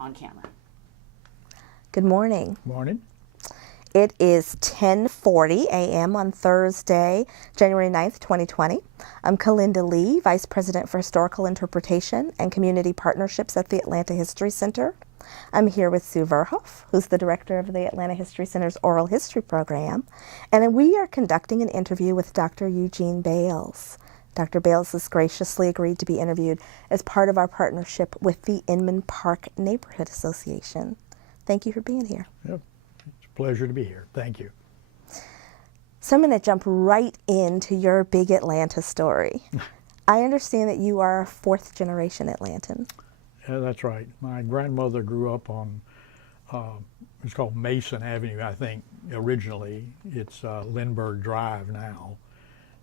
on camera. Good morning. Morning. It is 10:40 a.m. on Thursday, January 9th, 2020. I'm Kalinda Lee, Vice President for Historical Interpretation and Community Partnerships at the Atlanta History Center. I'm here with Sue Verhoff, who's the director of the Atlanta History Center's Oral History Program, and we are conducting an interview with Dr. Eugene Bales. Dr. Bales has graciously agreed to be interviewed as part of our partnership with the Inman Park Neighborhood Association. Thank you for being here. Yep. It's a pleasure to be here. Thank you. So I'm going to jump right into your big Atlanta story. I understand that you are a fourth-generation Atlantan. Yeah, that's right. My grandmother grew up on, it's called Mason Avenue, I think, originally. It's Lindbergh Drive now.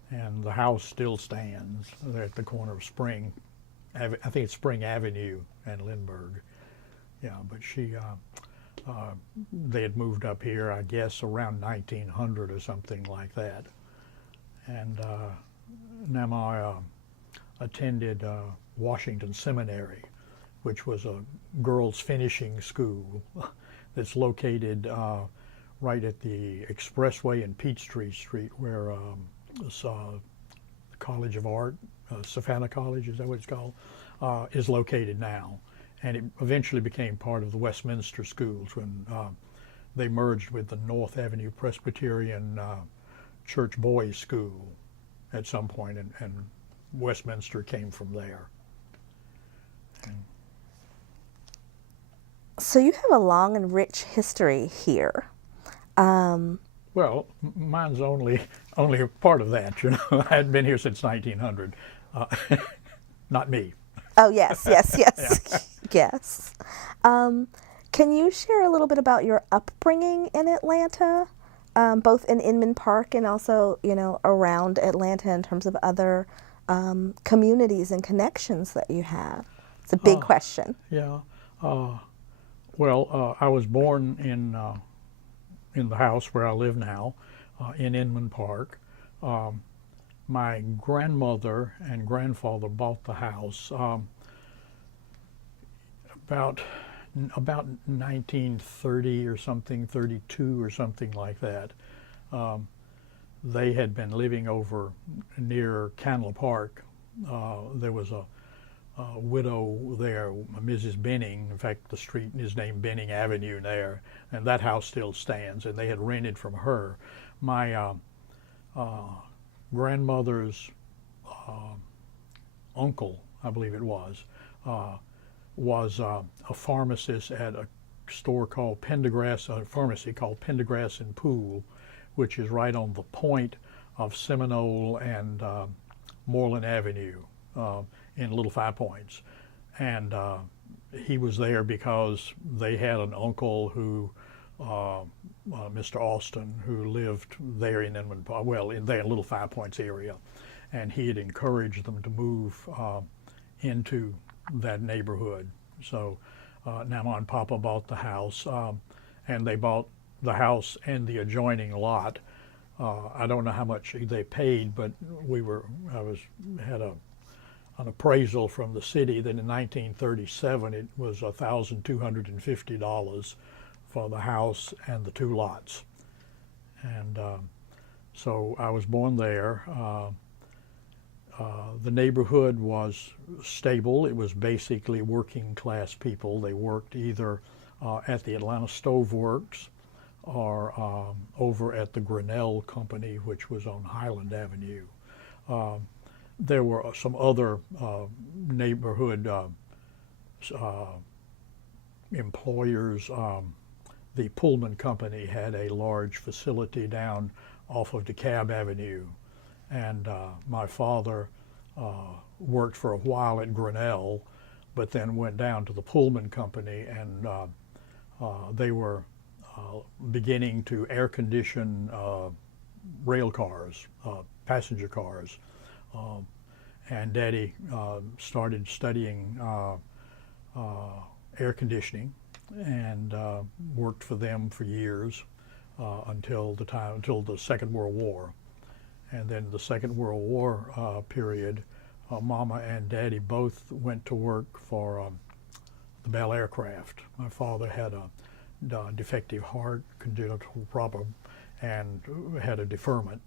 And the house still stands there at the corner of Spring. I think it's Spring Avenue and Lindbergh. Yeah, but they had moved up here, I guess, around 1900 or something like that. And Nama attended Washington Seminary, which was a girls' finishing school that's located right at the Expressway and Peachtree Street, where the College of Art, Savannah College, is that what it's called, is located now. And it eventually became part of the Westminster schools when they merged with the North Avenue Presbyterian Church Boys School at some point, and Westminster came from there. So you have a long and rich history here. Well, mine's only a part of that, you know. I hadn't been here since 1900. Not me. Oh, yes. Yes. Can you share a little bit about your upbringing in Atlanta, both in Inman Park and also, around Atlanta in terms of other communities and connections that you have? It's a big question. Yeah. Well, I was born in the house where I live now, in Inman Park. My grandmother and grandfather bought the house about 1930 or something, 32 or something like that. They had been living over near Candler Park. There was a widow there, Mrs. Benning. In fact, the street is named Benning Avenue there, and that house still stands, and they had rented from her. My grandmother's uncle, I believe it was a pharmacist at a store called Pendergrass, a pharmacy called Pendergrass and Pool, which is right on the point of Seminole and Moreland Avenue in Little Five Points. And he was there because they had an uncle who, Mr. Austin, who lived there in Inman, well, in the Little Five Points area, and he had encouraged them to move into that neighborhood. So Nama and Papa bought the house, and they bought the house and the adjoining lot. I don't know how much they paid, but had an appraisal from the city that in 1937 it was $1,250 for the house and the two lots. And so I was born there. The neighborhood was stable. It was basically working class people. They worked either at the Atlanta Stove Works or over at the Grinnell Company, which was on Highland Avenue. There were some other neighborhood employers. The Pullman Company had a large facility down off of DeKalb Avenue, and my father worked for a while at Grinnell, but then went down to the Pullman Company, and they were beginning to air condition rail cars, passenger cars. And Daddy started studying air conditioning and worked for them for years until the Second World War. And then the Second World War period, Mama and Daddy both went to work for the Bell aircraft. My father had a defective heart, congenital problem, and had a deferment,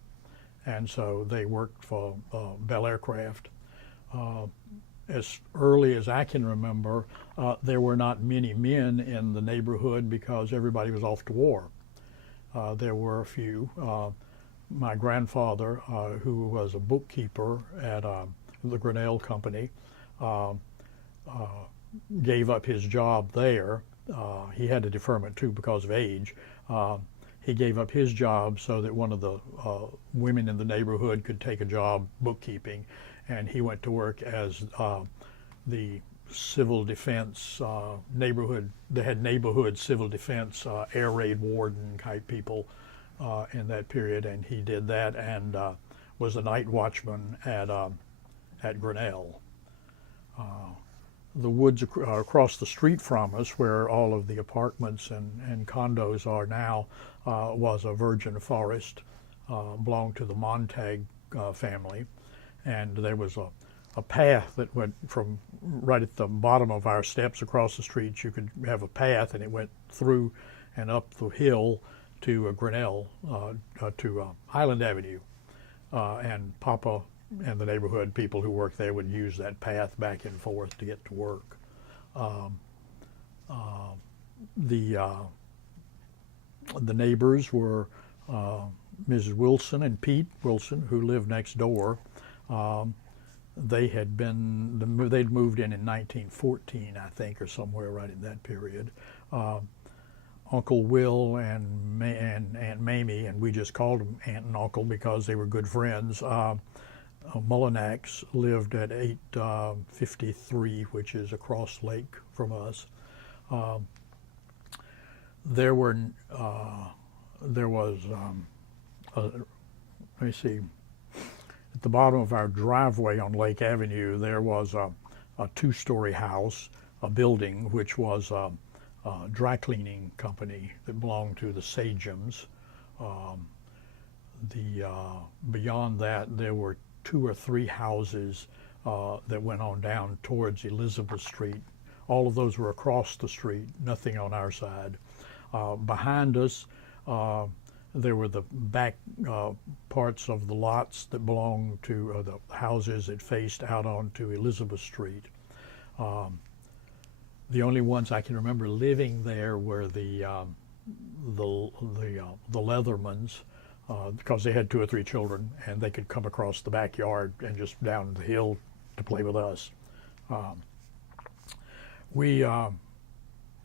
and so they worked for Bell aircraft. As early as I can remember, there were not many men in the neighborhood because everybody was off to war. There were a few. My grandfather, who was a bookkeeper at the Grinnell Company, gave up his job there. He had a deferment too because of age. He gave up his job so that one of the women in the neighborhood could take a job bookkeeping, and he went to work as the civil defense neighborhood. They had neighborhood civil defense air raid warden type people in that period, and he did that and was a night watchman at Grinnell. The woods across the street from us, where all of the apartments and condos are now, was a virgin forest, belonged to the Montag family, and there was a path that went from right at the bottom of our steps across the street. You could have a path, and it went through and up the hill to Grinnell, to Highland Avenue, and Papa and the neighborhood people who worked there would use that path back and forth to get to work. The neighbors were Mrs. Wilson and Pete Wilson, who lived next door. They'd moved in 1914, I think, or somewhere right in that period. Uncle Will and Aunt Mamie, and we just called them Aunt and Uncle because they were good friends. Mullinax lived at 853, which is across lake from us. There was, let me see, at the bottom of our driveway on Lake Avenue, there was a two-story house, a building, which was a dry cleaning company that belonged to the Sagems. Beyond that, there were 2 or 3 houses that went on down towards Elizabeth Street. All of those were across the street, nothing on our side. Behind us, there were the back parts of the lots that belonged to the houses that faced out onto Elizabeth Street. The only ones I can remember living there were the Leathermans, because they had 2 or 3 children, and they could come across the backyard and just down the hill to play with us.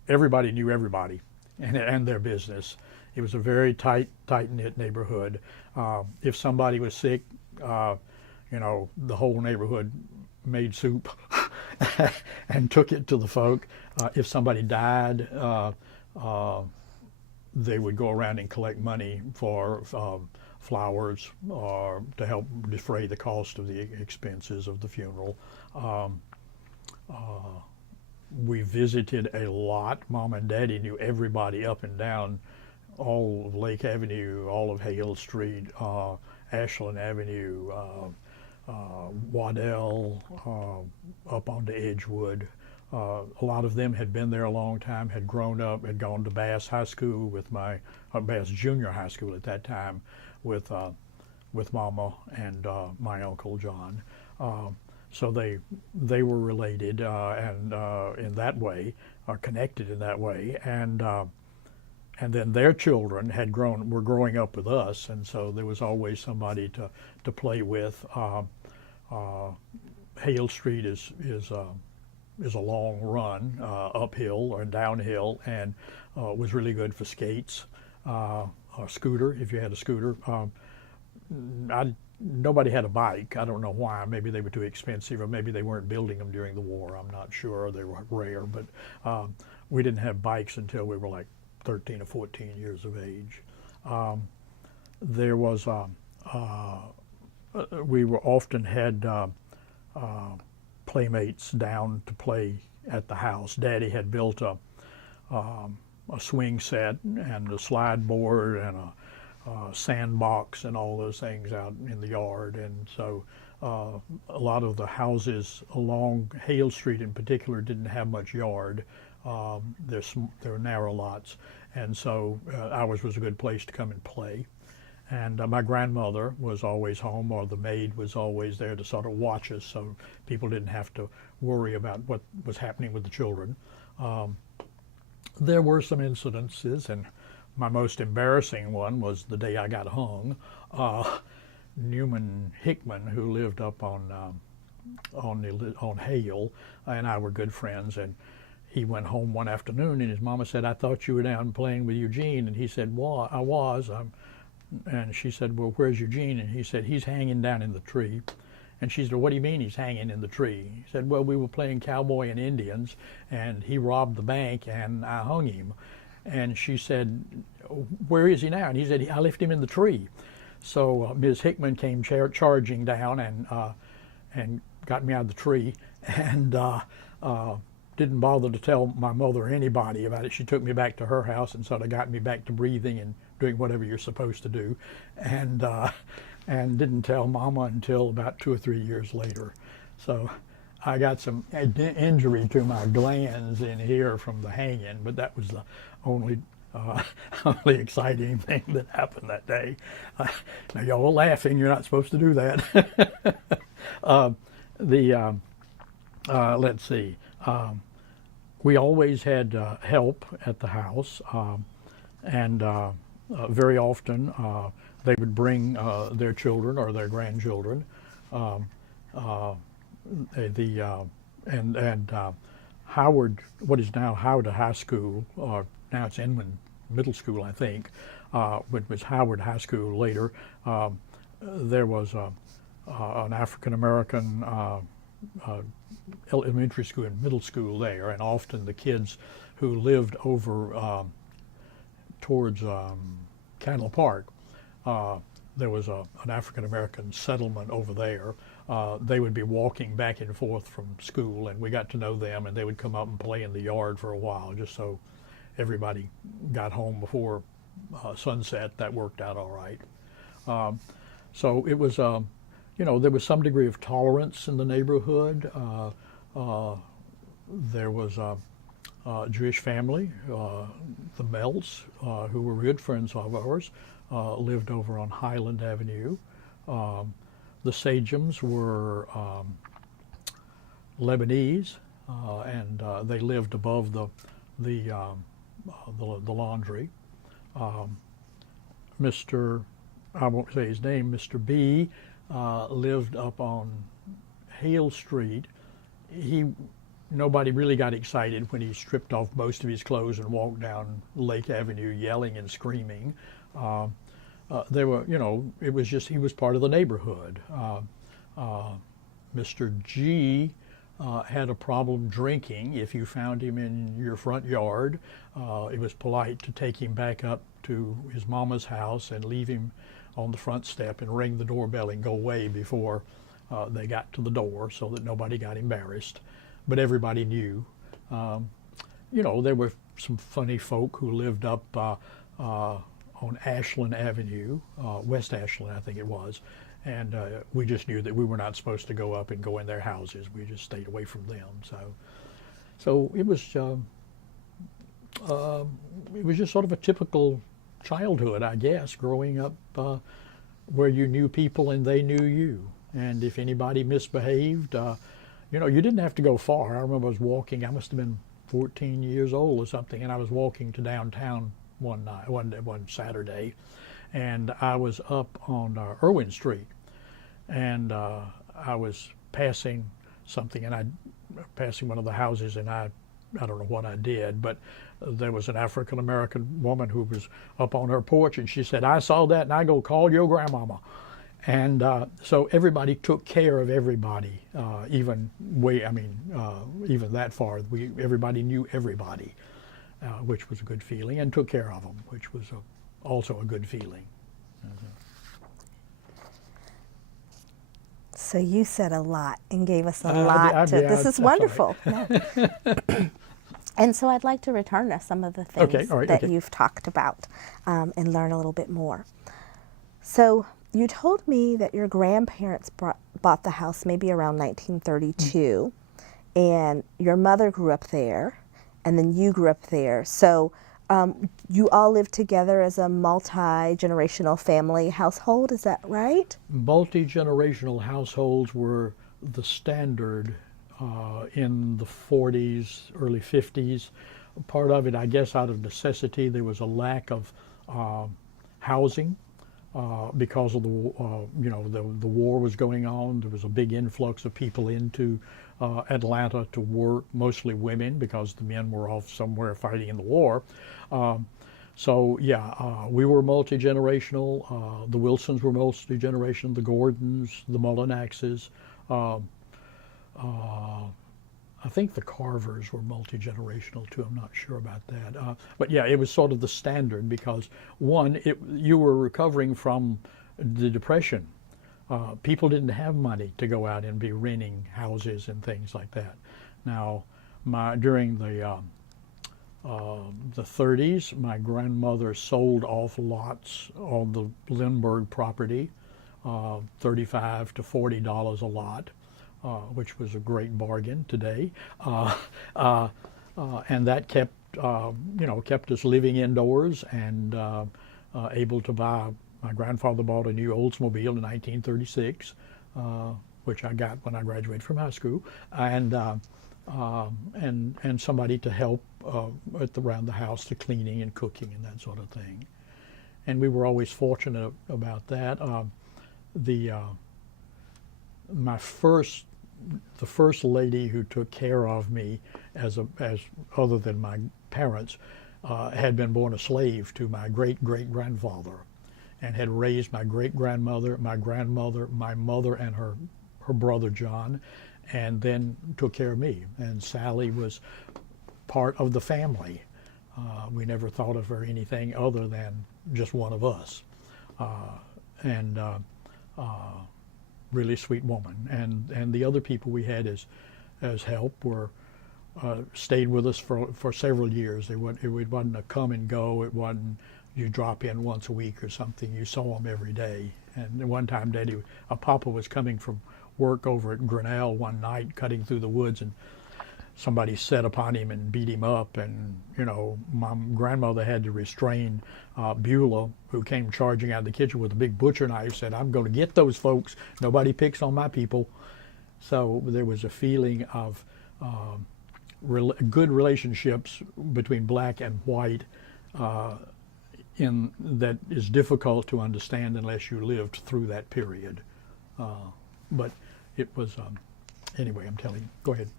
Everybody knew everybody and their business. It was a very tight-knit neighborhood. If somebody was sick, the whole neighborhood made soup and took it to the folk. If somebody died, they would go around and collect money for flowers or to help defray the cost of the expenses of the funeral. We visited a lot. Mom and Daddy knew everybody up and down all of Lake Avenue, all of Hale Street, Ashland Avenue, Waddell, up onto Edgewood. A lot of them had been there a long time, had grown up, had gone to Bass High School with Bass Junior High School at that time with Mama and my Uncle John. So they were related and in that way, are connected in that way, and then their children were growing up with us, and so there was always somebody to play with. Hale Street is a long run uphill or downhill, and was really good for skates, or scooter if you had a scooter. Nobody had a bike. I don't know why. Maybe they were too expensive, or maybe they weren't building them during the war. I'm not sure. They were rare, but we didn't have bikes until we were like 13 or 14 years of age. There was we were often had playmates down to play at the house. Daddy had built a swing set and a slide board and sandbox and all those things out in the yard. And so a lot of the houses along Hale Street in particular didn't have much yard. There were narrow lots, and so ours was a good place to come and play. And my grandmother was always home, or the maid was always there to sort of watch us, so people didn't have to worry about what was happening with the children. There were some incidences, and my most embarrassing one was the day I got hung. Newman Hickman, who lived up on Hale, and I were good friends, and he went home one afternoon, and his mama said, "I thought you were down playing with Eugene," and he said, "Well, I was." And she said, "Well, where's Eugene?" And he said, "He's hanging down in the tree." And she said, "What do you mean he's hanging in the tree?" He said, "Well, we were playing cowboy and Indians, and he robbed the bank, and I hung him." And she said, "Where is he now?" And he said, "I left him in the tree." So Ms. Hickman came charging down and got me out of the tree, and didn't bother to tell my mother or anybody about it. She took me back to her house and sort of got me back to breathing and doing whatever you're supposed to do, and didn't tell Mama until about 2 or 3 years later. So I got some injury to my glands in here from the hanging, but that was the only only exciting thing that happened that day. Now y'all are laughing. You're not supposed to do that. Let's see. We always had help at the house, and very often they would bring their children or their grandchildren. Howard, what is now Howard High School, or now it's Inman Middle School, I think, but was Howard High School later. There was an African American elementary school and middle school there, and often the kids who lived over towards Candle Park, there was an African American settlement over there. They would be walking back and forth from school, and we got to know them, and they would come up and play in the yard for a while, just so everybody got home before sunset. That worked out all right. So it was, there was some degree of tolerance in the neighborhood. There was a Jewish family, the Bales, who were good friends of ours, lived over on Highland Avenue. The Sajams were Lebanese, and they lived above the laundry. Mr. I won't say his name, Mr. B, lived up on Hale Street. Nobody really got excited when he stripped off most of his clothes and walked down Lake Avenue yelling and screaming. There were, it was just, he was part of the neighborhood. Mr. G had a problem drinking. If you found him in your front yard, it was polite to take him back up to his mama's house and leave him on the front step and ring the doorbell and go away before they got to the door, so that nobody got embarrassed. But everybody knew. There were some funny folk who lived up on Ashland Avenue, West Ashland, I think it was, and we just knew that we were not supposed to go up and go in their houses. We just stayed away from them. So it was just sort of a typical childhood, I guess, growing up where you knew people and they knew you. And if anybody misbehaved, you didn't have to go far. I remember I was walking, I must have been 14 years old or something, and I was walking to downtown one Saturday, and I was up on Irwin Street, and I was passing something, and passing one of the houses, and I don't know what I did, but there was an African American woman who was up on her porch, and she said, "I saw that, and I go call your grandmama." And so everybody took care of everybody, even that far. Everybody knew everybody, which was a good feeling, and took care of them, which was also a good feeling. So you said a lot and gave us a lot. This is wonderful. And so I'd like to return to some of the Okay, things all right, that okay. you've talked about and learn a little bit more. So you told me that your grandparents bought the house maybe around 1932, and your mother grew up there, and then you grew up there. So you all lived together as a multi-generational family household, is that right? Multi-generational households were the standard in the 40s, early 50s. Part of it, I guess, out of necessity. There was a lack of housing because of the war was going on. There was a big influx of people into Atlanta to work, mostly women, because the men were off somewhere fighting in the war. So yeah, we were multi-generational. The Wilsons were multi-generational. The Gordons, the Mullinaxes. Uh, I think the Carvers were multi-generational too. I'm not sure about that. But yeah, it was sort of the standard because one, you were recovering from the Depression. People didn't have money to go out and be renting houses and things like that. Now, during the 30s, my grandmother sold off lots on the Lindbergh property, $35 to $40 a lot, which was a great bargain today, and that kept us living indoors and able to buy. My grandfather bought a new Oldsmobile in 1936, which I got when I graduated from high school, and somebody to help around the house, the cleaning and cooking and that sort of thing. And we were always fortunate about that. The first lady who took care of me, as other than my parents, had been born a slave to my great grandfather, and had raised my great grandmother, my grandmother, my mother, and her brother John, and then took care of me. And Sally was part of the family. We never thought of her anything other than just one of us. And really sweet woman. And the other people we had as help were stayed with us for several years. It wasn't a come and go. It wasn't you drop in once a week or something. You saw them every day. And one time, Papa was coming from work over at Grinnell one night, cutting through the woods, and somebody set upon him and beat him up. And my grandmother had to restrain Beulah, who came charging out of the kitchen with a big butcher knife, said, "I'm going to get those folks. Nobody picks on my people." So there was a feeling of good relationships between black and white that is difficult to understand unless you lived through that period. But it was, anyway, I'm telling you. Go ahead.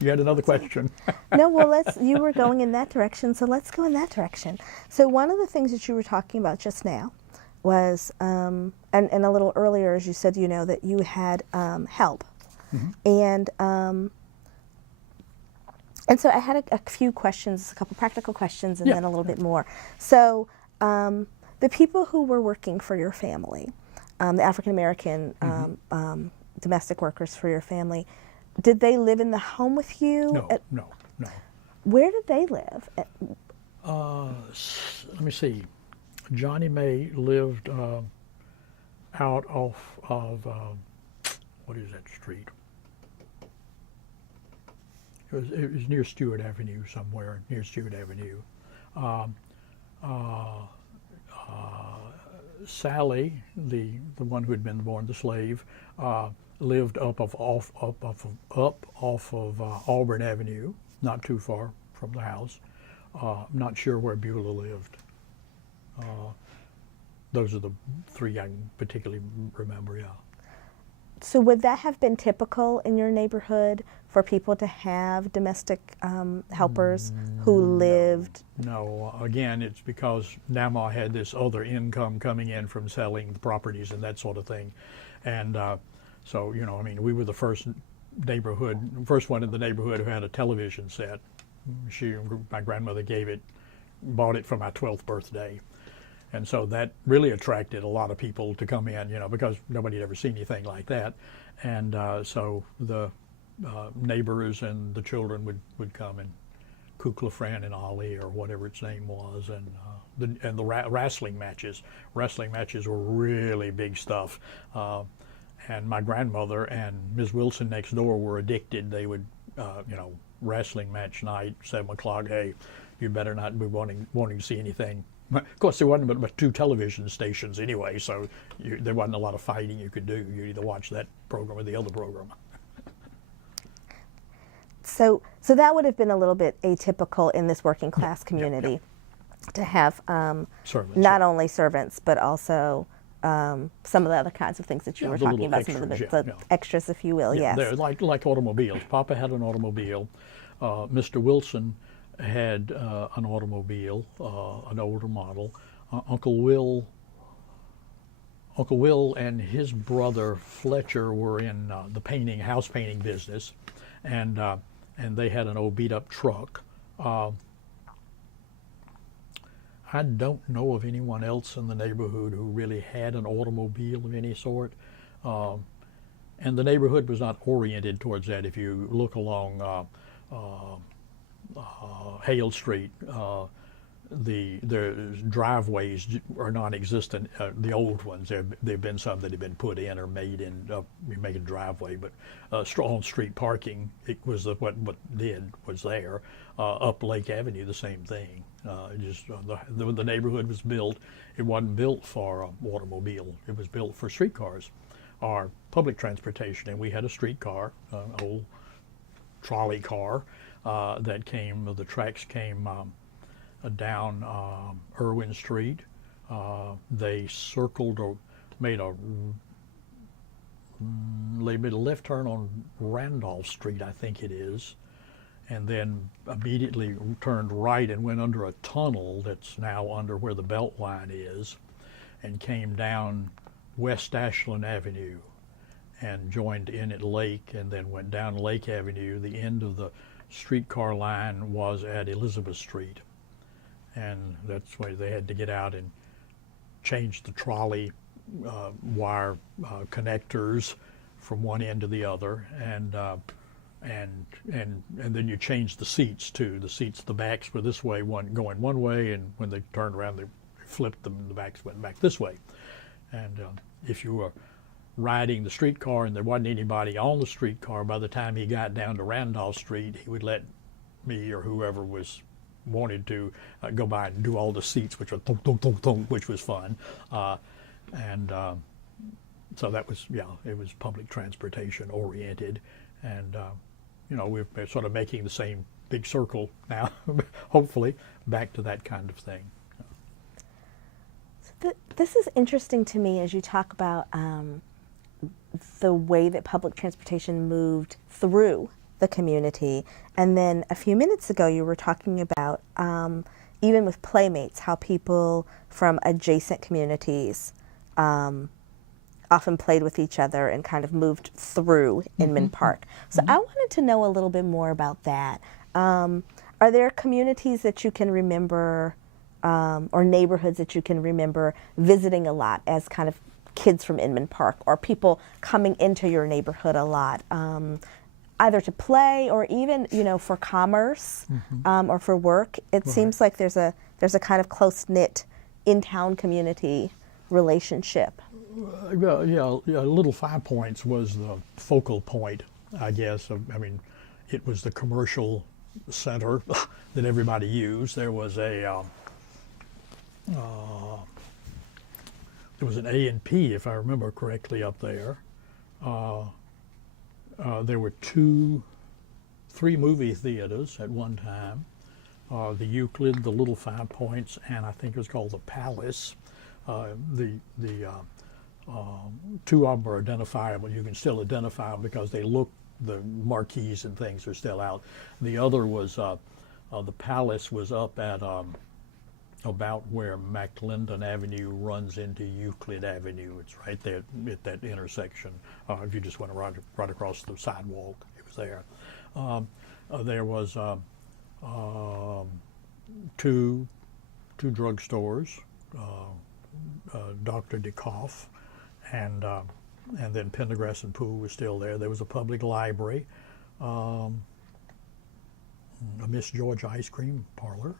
You had another question. No, well, you were going in that direction, so let's go in that direction. So one of the things that you were talking about just now was, and a little earlier, as you said, that you had help. Mm-hmm. And so I had a few questions, a couple practical questions, and then a little bit more. So the people who were working for your family, the African-American domestic workers for your family, did they live in the home with you? No. Where did they live? Let me see. Johnny May lived out off of, what is that street? It was near Stewart Avenue somewhere, near Stewart Avenue. Sally, the one who had been born the slave, lived up off of Auburn Avenue, not too far from the house. I'm not sure where Beulah lived. Those are the three I can particularly remember, yeah. So would that have been typical in your neighborhood for people to have domestic helpers who lived? No, again, it's because Namaw had this other income coming in from selling the properties and that sort of thing. And so, we were the first one in the neighborhood who had a television set. My grandmother bought it for my 12th birthday. And so that really attracted a lot of people to come in, because nobody had ever seen anything like that. And so the neighbors and the children would come and Kukla Fran and Ali, or whatever its name was, and the wrestling matches. Wrestling matches were really big stuff. And my grandmother and Ms. Wilson next door were addicted. They would, wrestling match night, 7 o'clock. Hey, you better not be wanting to see anything. Of course, there wasn't but 2 television stations anyway, so there wasn't a lot of fighting you could do. You either watch that program or the other program. So that would have been a little bit atypical in this working class community to have Servants, not only servants, but also some of the other kinds of things that you were talking about, extras, some of the extras, if you will, yes. They're like automobiles. Papa had an automobile. Mr. Wilson had an automobile, an older model. Uncle Will and his brother Fletcher were in the house painting business, and they had an old beat-up truck. I don't know of anyone else in the neighborhood who really had an automobile of any sort. And the neighborhood was not oriented towards that. If you look along Hale Street, the driveways are non-existent. The old ones, there've been some that have been put in or made in. You make a driveway, but on-street parking, it was what was there. Up Lake Avenue, the same thing. The neighborhood was built. It wasn't built for automobile. It was built for streetcars or public transportation. And we had a streetcar, old trolley car that came. The tracks came down Irwin Street. They circled or made a left turn on Randolph Street, I think it is, and then immediately turned right and went under a tunnel that's now under where the Beltline is, and came down West Ashland Avenue and joined in at Lake, and then went down Lake Avenue. The end of the streetcar line was at Elizabeth Street, and that's why they had to get out and change the trolley wire connectors from one end to the other, and then you change the seats too. The backs were this way, going one way, and when they turned around, they flipped them, and the backs went back this way. And if you were riding the streetcar and there wasn't anybody on the streetcar, by the time he got down to Randolph Street, he would let me or whoever wanted to go by and do all the seats, which were thunk, thunk, thunk, thunk, which was fun. So that was, it was public transportation oriented, and we're sort of making the same big circle now, hopefully, back to that kind of thing. So this is interesting to me as you talk about the way that public transportation moved through the community. And then a few minutes ago you were talking about even with playmates, how people from adjacent communities often played with each other and kind of moved through Inman Park. So I wanted to know a little bit more about that. Are there communities that you can remember or neighborhoods that you can remember visiting a lot as kind of kids from Inman Park, or people coming into your neighborhood a lot, either to play or even for commerce or for work? It seems like there's a kind of close-knit in-town community relationship. Little Five Points was the focal point, I guess. It was the commercial center that everybody used. There was an A&P, if I remember correctly, up there. There were 3 movie theaters at one time. The Euclid, the Little Five Points, and I think it was called the Palace. The 2 of them are identifiable. You can still identify them because the marquees and things are still out. The other was, the Palace was up at about where McClendon Avenue runs into Euclid Avenue. It's right there at that intersection. If you just went right across the sidewalk, it was there. There was 2 drugstores, Dr. DeKoff, and then Pendergrass and Poole was still there. There was a public library. a Miss Georgia ice cream parlor.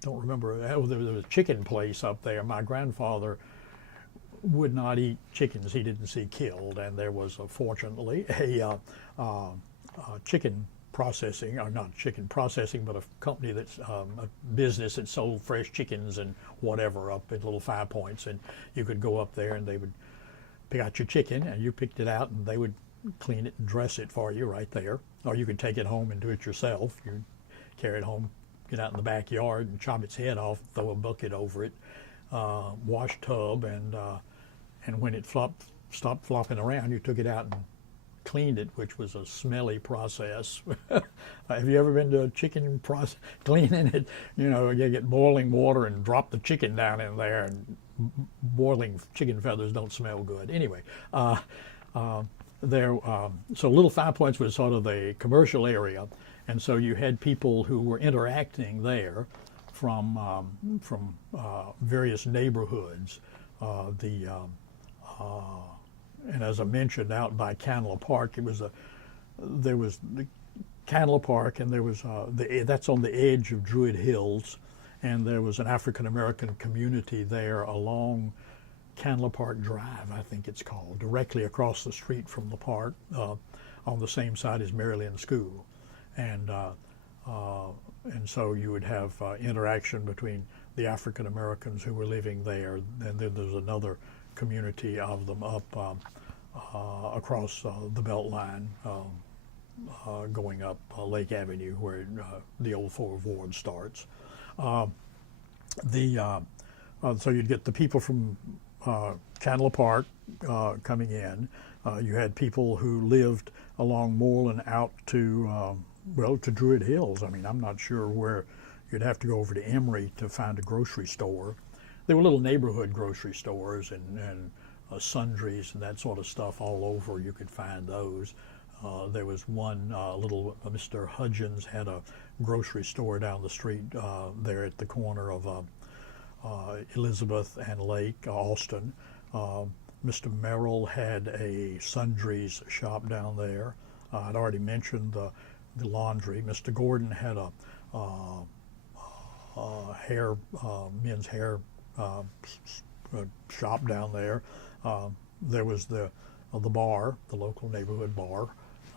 Don't remember. Oh, there was a chicken place up there. My grandfather would not eat chickens he didn't see killed, and there was fortunately a chicken processing, or not chicken processing, but a company that's a business that sold fresh chickens and whatever up at Little Five Points, and you could go up there and they would pick out your chicken and you picked it out and they would clean it and dress it for you right there, or you could take it home and do it yourself. You carry it home, get out in the backyard and chop its head off, throw a bucket over it, wash tub, and when it stopped flopping around, you took it out and cleaned it, which was a smelly process. Have you ever been to a chicken process cleaning it? You know, you get boiling water and drop the chicken down in there, and boiling chicken feathers don't smell good. Anyway, so Little Five Points was sort of the commercial area, and so you had people who were interacting there from various neighborhoods. And as I mentioned, out by Candler Park, there was the Candler Park, and there was that's on the edge of Druid Hills, and there was an African American community there along Candler Park Drive, I think it's called, directly across the street from the park, on the same side as Maryland School, and so you would have interaction between the African Americans who were living there, and then there's another community of them up across the Beltline, going up Lake Avenue, where the old Fourth Ward starts. So you'd get the people from Candler Park coming in. You had people who lived along Moreland out to to Druid Hills. I mean, I'm not sure where. You'd have to go over to Emory to find a grocery store. There were little neighborhood grocery stores and sundries and that sort of stuff all over. You could find those. There was one little Mr. Hudgens had a grocery store down the street there at the corner of Elizabeth and Lake, Austin. Mr. Merrill had a sundries shop down there. I'd already mentioned the laundry. Mr. Gordon had a men's hair shop down there. There was the bar, the local neighborhood bar,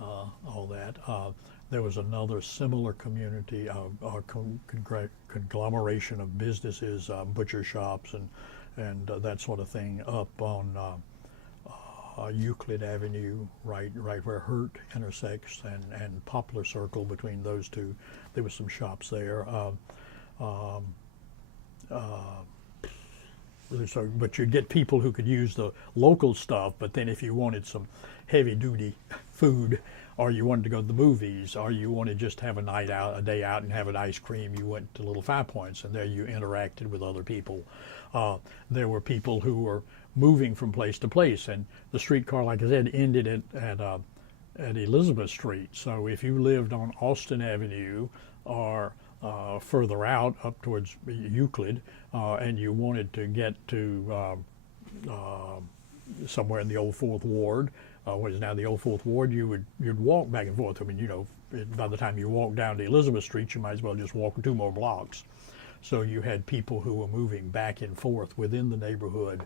all that. There was another similar community, conglomeration of businesses, butcher shops and that sort of thing up on Euclid Avenue, right where Hurt intersects, and Poplar Circle. Between those two, there was some shops there. So, but you'd get people who could use the local stuff, but then if you wanted some heavy-duty food, or you wanted to go to the movies, or you wanted just to have a day out and have an ice cream, you went to Little Five Points, and there you interacted with other people. There were people who were moving from place to place, and the streetcar, like I said, ended at Elizabeth Street. So if you lived on Austin Avenue or further out up towards Euclid, and you wanted to get to somewhere in the old Fourth Ward, what is now the old Fourth Ward, you'd walk back and forth. I mean, you know, by the time you walk down to Elizabeth Street, you might as well just walk 2 more blocks. So you had people who were moving back and forth within the neighborhood,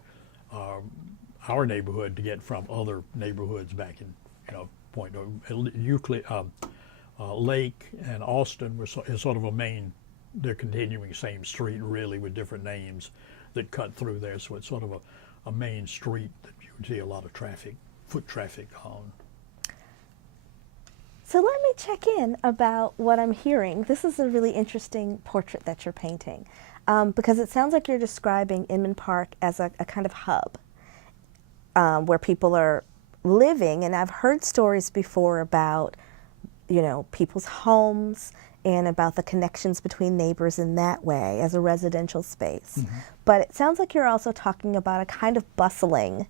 our neighborhood, to get from other neighborhoods back in, point Euclid. Lake and Austin is sort of a main, they're continuing same street really with different names that cut through there. So it's sort of a main street that you would see a lot of traffic, foot traffic on. So let me check in about what I'm hearing. This is a really interesting portrait that you're painting, because it sounds like you're describing Inman Park as a kind of hub where people are living. And I've heard stories before about people's homes and about the connections between neighbors in that way as a residential space. Mm-hmm. But it sounds like you're also talking about a kind of bustling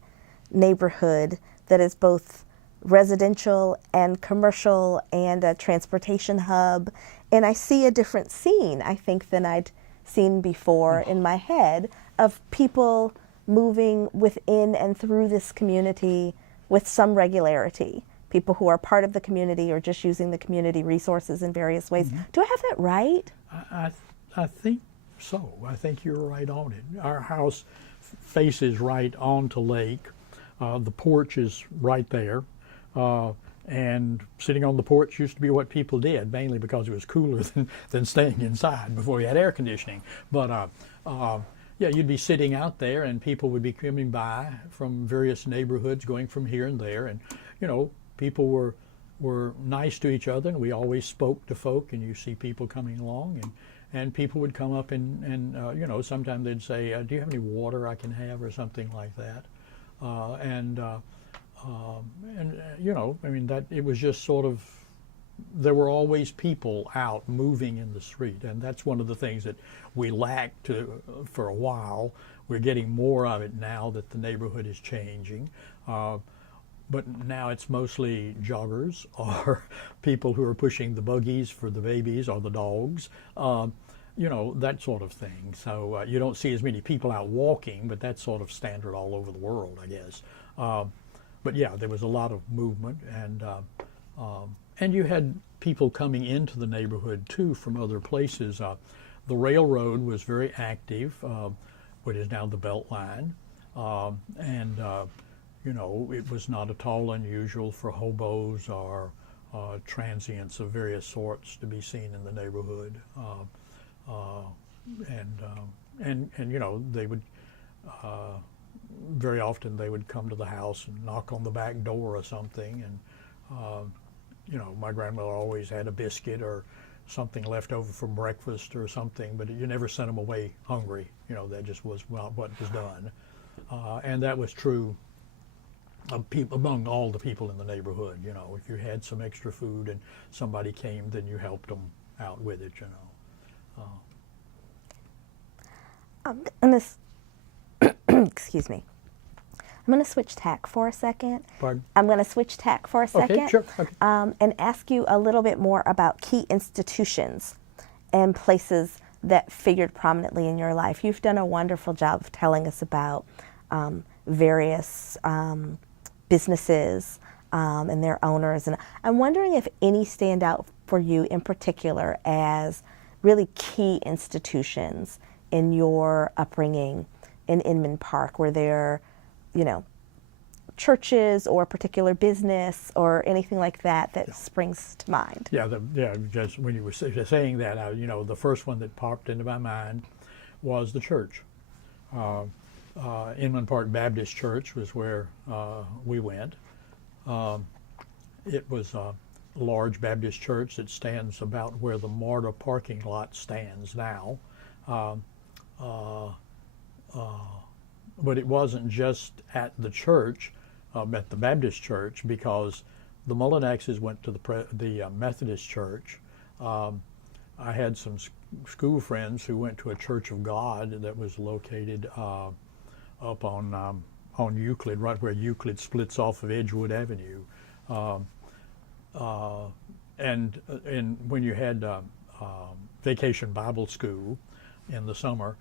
neighborhood that is both residential and commercial and a transportation hub. And I see a different scene, I think, than I'd seen before in my head, of people moving within and through this community with some regularity. people who are part of the community or just using the community resources in various ways. Do I have that right? I think so. I think you're right on it. Our house faces right onto lake. The porch is right there. And sitting on the porch used to be what people did, mainly because it was cooler than staying inside before we had air conditioning. But yeah, you'd be sitting out there and people would be coming by from various neighborhoods going from here and there. And, you know, people were nice to each other, and we always spoke to folk, and you see people coming along, and people would come up and you know, sometimes they'd say, do you have any water I can have, or something like that. You know, I mean, that it was just sort of, there were always people out moving in the street, and that's one of the things that we lacked for a while. We're getting more of it now that the neighborhood is changing. But now it's mostly joggers or people who are pushing the buggies for the babies or the dogs, you know, that sort of thing. So you don't see as many people out walking, but that's sort of standard all over the world, I guess. But yeah, there was a lot of movement, and you had people coming into the neighborhood too from other places. The railroad was very active, what is now the Beltline, you know, it was not at all unusual for hobos or transients of various sorts to be seen in the neighborhood. And you know, they would, very often they would come to the house and knock on the back door or something. And, you know, my grandmother always had a biscuit or something left over from breakfast or something, but you never sent them away hungry. You know, that just was not what was done. And that was true among all the people in the neighborhood. You know, if you had some extra food and somebody came, then you helped them out with it, you know. And this, excuse me. I'm going to switch tack for a second. Pardon? I'm going to switch tack for a second. Okay, sure. Okay. And ask you a little bit more about key institutions and places that figured prominently in your life. You've done a wonderful job of telling us about various businesses and their owners. And I'm wondering if any stand out for you in particular as really key institutions in your upbringing in Inman Park. Were there, you know, churches or a particular business or anything like that that springs to mind? Yeah, just when you were saying that, you know, the first one that popped into my mind was the church. Inman Park Baptist Church was where we went. It was a large Baptist church that stands about where the MARTA parking lot stands now. But it wasn't just at the church, at the Baptist church, because the Mullinaxes went to the Methodist church. I had some school friends who went to a Church of God that was located up on Euclid, right where Euclid splits off of Edgewood Avenue. And when you had Vacation Bible School in the summer,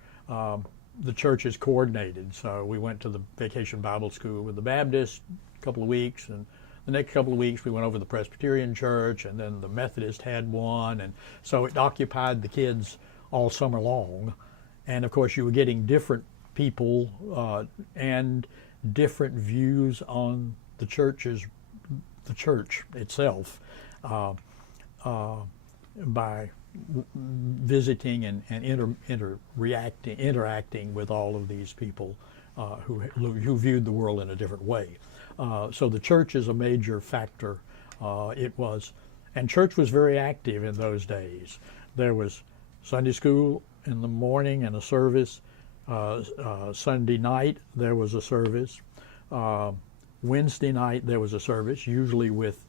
the churches coordinated. So we went to the Vacation Bible School with the Baptist a couple of weeks, and the next couple of weeks we went over to the Presbyterian church, and then the Methodist had one, and so it occupied the kids all summer long. And of course you were getting different people and different views on the church itself by visiting and interacting with all of these people who viewed the world in a different way. So the church is a major factor. It was, and church was very active in those days. There was Sunday school in the morning and a service. Sunday night there was a service. Wednesday night there was a service, usually with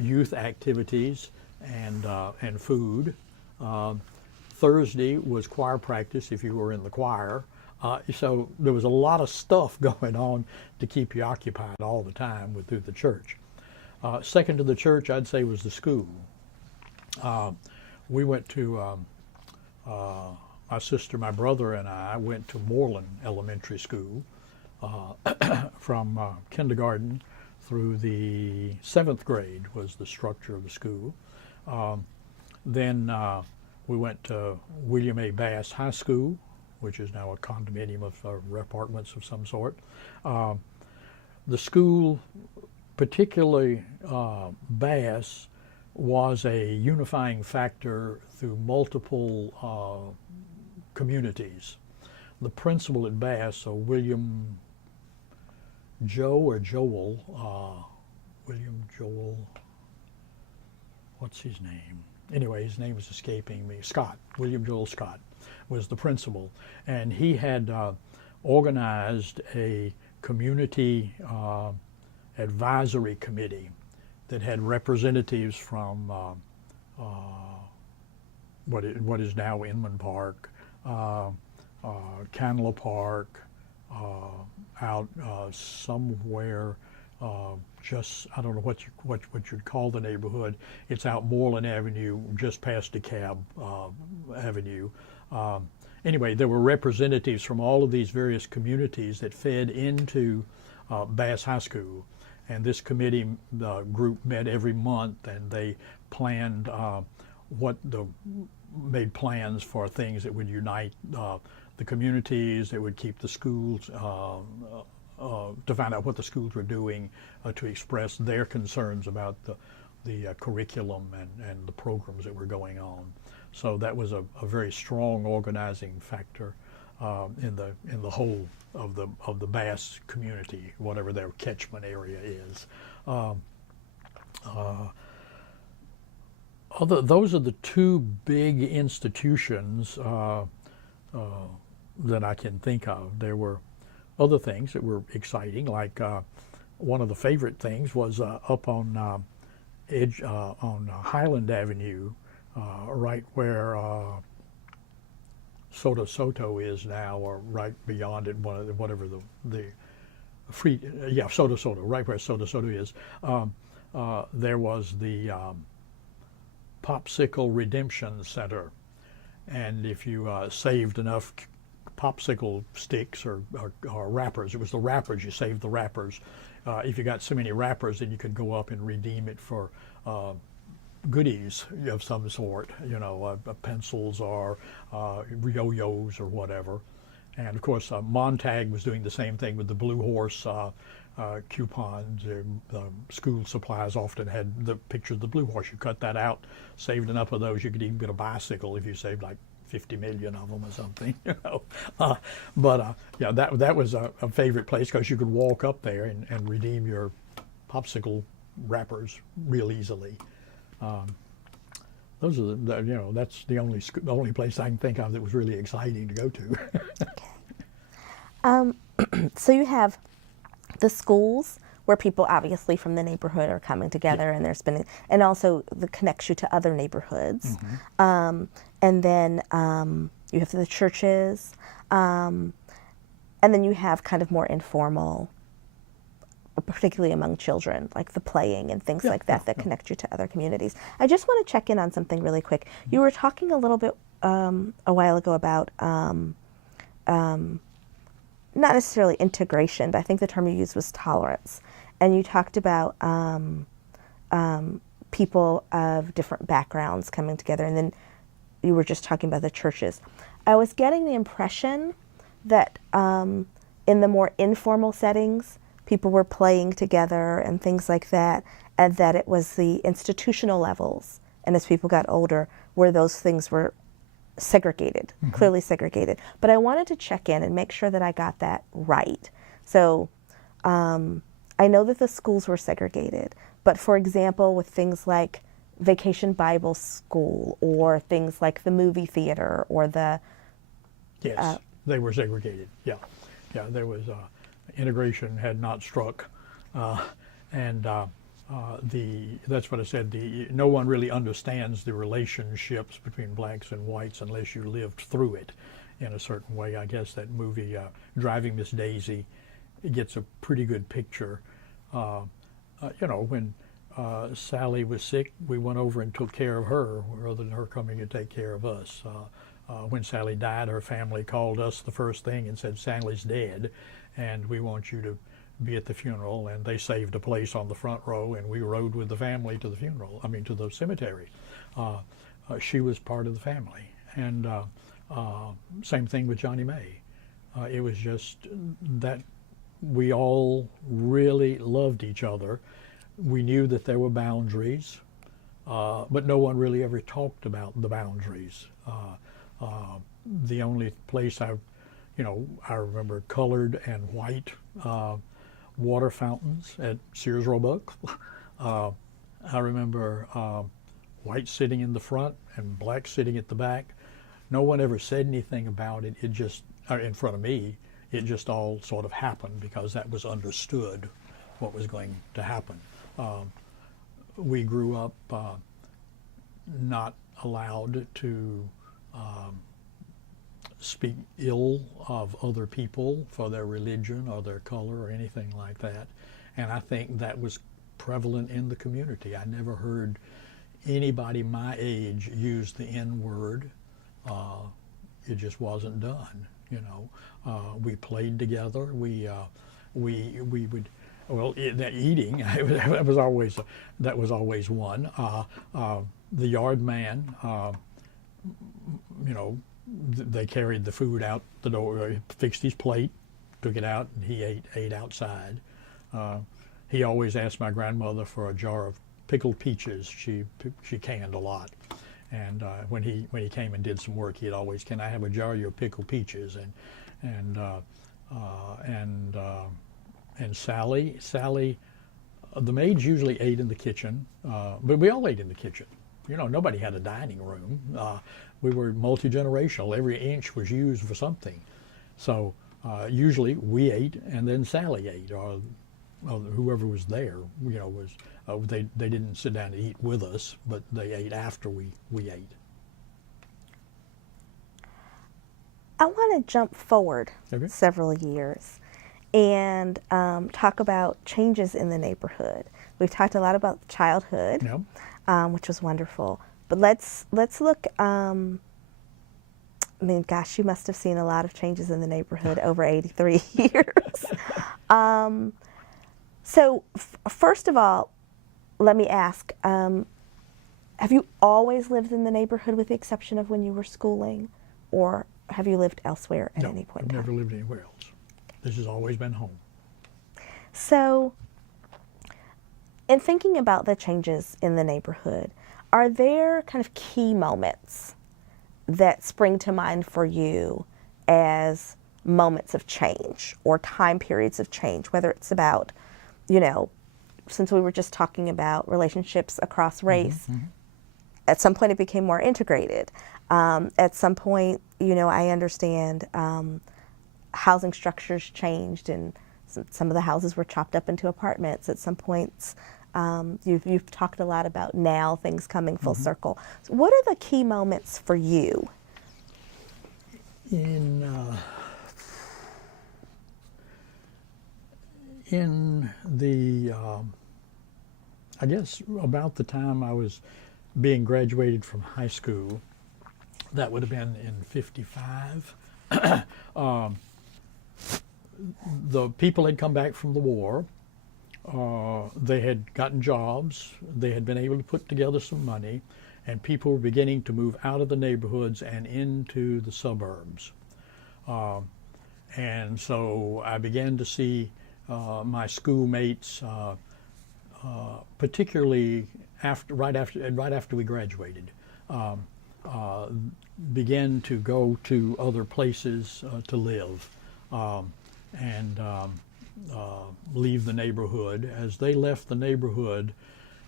youth activities and food. Thursday was choir practice if you were in the choir. So there was a lot of stuff going on to keep you occupied all the time through the church. Second to the church, I'd say, was the school. We went to, my sister, my brother, and I went to Moreland Elementary School from kindergarten through the 7th grade was the structure of the school. Then we went to William A. Bass High School, which is now a condominium of apartments of some sort. The school, particularly Bass, was a unifying factor through multiple communities. The principal at Bass, so William Joel, what's his name? Anyway, his name is escaping me. Scott, William Joel Scott, was the principal, and he had organized a community advisory committee that had representatives from what is now Inman Park, Canla Park, out somewhere just, I don't know what you'd call the neighborhood. It's out Moreland Avenue, just past DeKalb Avenue. Anyway, there were representatives from all of these various communities that fed into Bass High School. And this committee group met every month, and they planned made plans for things that would unite the communities, that would keep the schools, to find out what the schools were doing, to express their concerns about the curriculum and the programs that were going on. So that was a very strong organizing factor in the whole of the Bass community, whatever their catchment area is. Those are the two big institutions that I can think of. There were other things that were exciting, like one of the favorite things was up on Highland Avenue, right where Soto is now, or right beyond it, whatever the free, Soto, right where Soto is. There was the Popsicle Redemption Center, and if you saved enough popsicle sticks or wrappers, it was the wrappers, you saved the wrappers. If you got so many wrappers, then you could go up and redeem it for goodies of some sort, pencils or yo-yos or whatever. And of course, Montag was doing the same thing with the Blue Horse coupons. School supplies often had the picture of the Blue Horse. You cut that out, saved enough of those, you could even get a bicycle if you saved like 50 million of them or something. That was a favorite place, because you could walk up there and redeem your popsicle wrappers real easily. Those are that's the only place I can think of that was really exciting to go to. Okay. So you have the schools where people obviously from the neighborhood are coming together, and they're spending, and also the connects you to other neighborhoods. Mm-hmm. And then you have the churches, and then you have kind of more informal, particularly among children, like the playing and things like that connect you to other communities. I just want to check in on something really quick. You were talking a little bit a while ago about not necessarily integration, but I think the term you used was tolerance. And you talked about people of different backgrounds coming together, and then you were just talking about the churches. I was getting the impression that in the more informal settings, people were playing together and things like that, and that it was the institutional levels, and as people got older, where those things were segregated, mm-hmm. clearly segregated. But I wanted to check in and make sure that I got that right. So I know that the schools were segregated, but for example, with things like Vacation Bible School, or things like the movie theater, or the... Yes, they were segregated, yeah. There was... integration had not struck, that's what I said. No one really understands the relationships between blacks and whites unless you lived through it in a certain way. I guess that movie, Driving Miss Daisy, it gets a pretty good picture. When Sally was sick, we went over and took care of her rather than her coming to take care of us. When Sally died, her family called us the first thing and said, "Sally's dead, and we want you to be at the funeral, and they saved a place on the front row, and we rode with the family to the funeral. I mean, to the cemetery. She was part of the family, and same thing with Johnny May. It was just that we all really loved each other. We knew that there were boundaries, but no one really ever talked about the boundaries. The only place I remember colored and white water fountains at Sears Roebuck. I remember white sitting in the front and black sitting at the back. No one ever said anything about it. It just, in front of me, it just all sort of happened because that was understood what was going to happen. We grew up not allowed to speak ill of other people for their religion or their color or anything like that. And I think that was prevalent in the community. I never heard anybody my age use the N-word. It just wasn't done, you know. We played together. We would, well, eating, that was always one. The yard man, you know, they carried the food out the door, fixed his plate, took it out, and he ate outside. He always asked my grandmother for a jar of pickled peaches. She canned a lot, and when he came and did some work, he'd always, "Can I have a jar of your pickled peaches?" And Sally, the maids usually ate in the kitchen, but we all ate in the kitchen. You know, nobody had a dining room. We were multi-generational. Every inch was used for something. So usually we ate, and then Sally ate, or whoever was there. You know, was they didn't sit down to eat with us, but they ate after we ate. I want to jump forward Okay. several years and talk about changes in the neighborhood. We've talked a lot about childhood, Yeah. which was wonderful. But let's look. I mean, gosh, you must have seen a lot of changes in the neighborhood over 83 years. So first of all, let me ask: have you always lived in the neighborhood, with the exception of when you were schooling, or have you lived elsewhere at any point in time? I've never lived anywhere else. This has always been home. So, in thinking about the changes in the neighborhood, are there kind of key moments that spring to mind for you as moments of change or time periods of change, whether it's about, you know, since we were just talking about relationships across race, at some point it became more integrated. At some point, you know, I understand housing structures changed and some of the houses were chopped up into apartments. At some points, you've talked a lot about now things coming full circle. So what are the key moments for you? In the, I guess about the time I was being graduated from high school, that would have been in '55. The people had come back from the war. They had gotten jobs. They had been able to put together some money, and people were beginning to move out of the neighborhoods and into the suburbs. And so I began to see my schoolmates, particularly right after we graduated, began to go to other places to live and leave the neighborhood. As they left the neighborhood,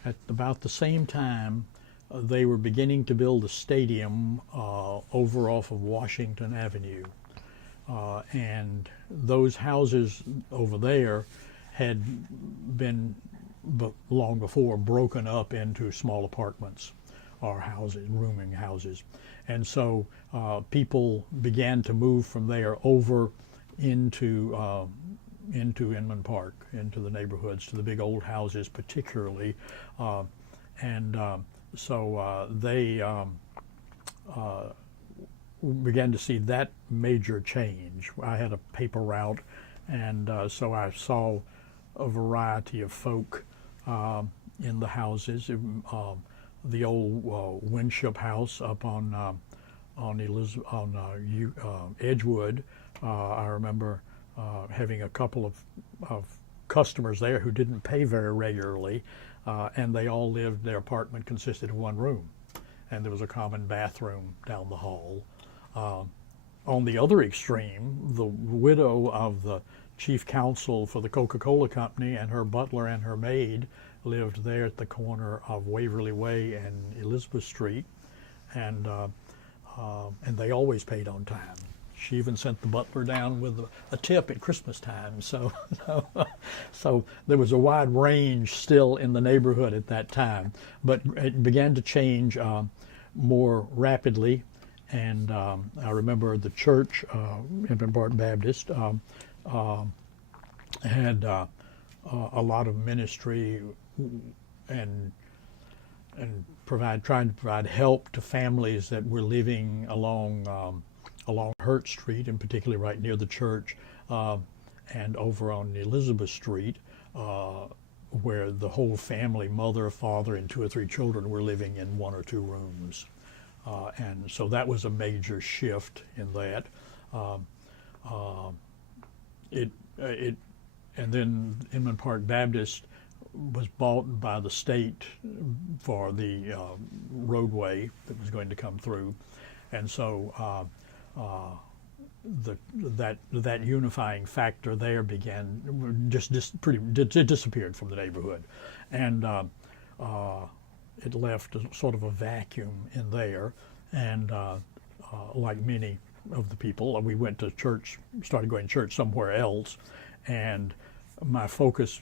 at about the same time, they were beginning to build a stadium over off of Washington Avenue. And those houses over there had been long before broken up into small apartments or houses, rooming houses. And so people began to move from there over into Inman Park, into the neighborhoods, to the big old houses particularly. So they began to see that major change. I had a paper route, and so I saw a variety of folk in the houses. The old Winship house up on Edgewood. I remember having a couple of customers there who didn't pay very regularly, and they all lived. Their apartment consisted of one room, and there was a common bathroom down the hall. On the other extreme, the widow of the chief counsel for the Coca-Cola Company and her butler and her maid lived there at the corner of Waverly Way and Elizabeth Street, and they always paid on time. She even sent the butler down with a tip at Christmas time. So there was a wide range still in the neighborhood at that time, but it began to change more rapidly. And I remember the church, Inman Park Baptist, had a lot of ministry and trying to provide help to families that were living along Hurt Street, and particularly right near the church, and over on Elizabeth Street, where the whole family, mother, father, and 2 or 3 children were living in 1 or 2 rooms. And so that was a major shift in that. And then Inman Park Baptist was bought by the state for the roadway that was going to come through, and so that unifying factor there disappeared from the neighborhood, and it left sort of a vacuum in there. And like many of the people, we went to church, started going to church somewhere else, and my focus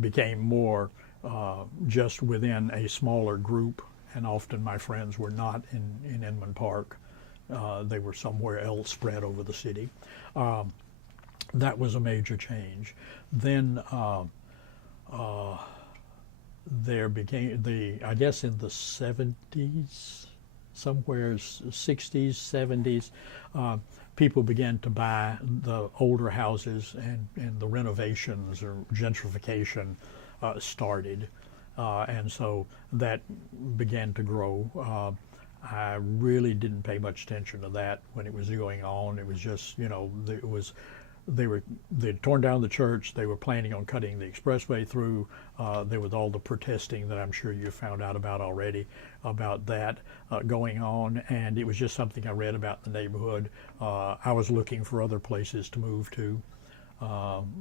became more just within a smaller group, and often my friends were not in Inman Park. They were somewhere else spread over the city. That was a major change. Then there became I guess in the 70s, somewhere 60s, 70s, people began to buy the older houses, and the renovations or gentrification started. And so that began to grow. I really didn't pay much attention to that when it was going on. It was just, they'd torn down the church. They were planning on cutting the expressway through. There was all the protesting that I'm sure you found out about already about that going on, and it was just something I read about in the neighborhood. I was looking for other places to move to.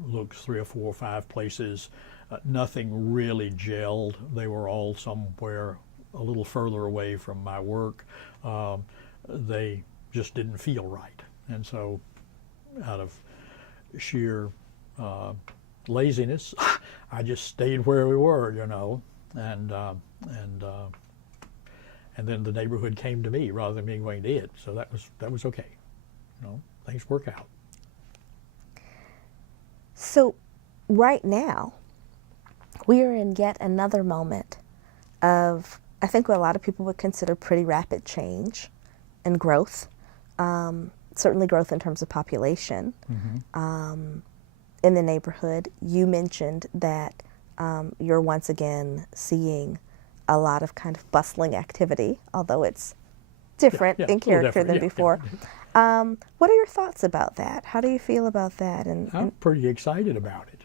Looked 3 or 4 or 5 places. Nothing really gelled. They were all somewhere a little further away from my work. They just didn't feel right, and so out of sheer laziness, I just stayed where we were, and then the neighborhood came to me rather than me going to it. So that was okay. Things work out. So right now, we are in yet another moment of, I think, what a lot of people would consider pretty rapid change and growth. Certainly growth in terms of population. Mm-hmm. In the neighborhood. You mentioned that you're once again seeing a lot of kind of bustling activity, although it's different in character than before. What are your thoughts about that? How do you feel about that? And I'm pretty excited about it.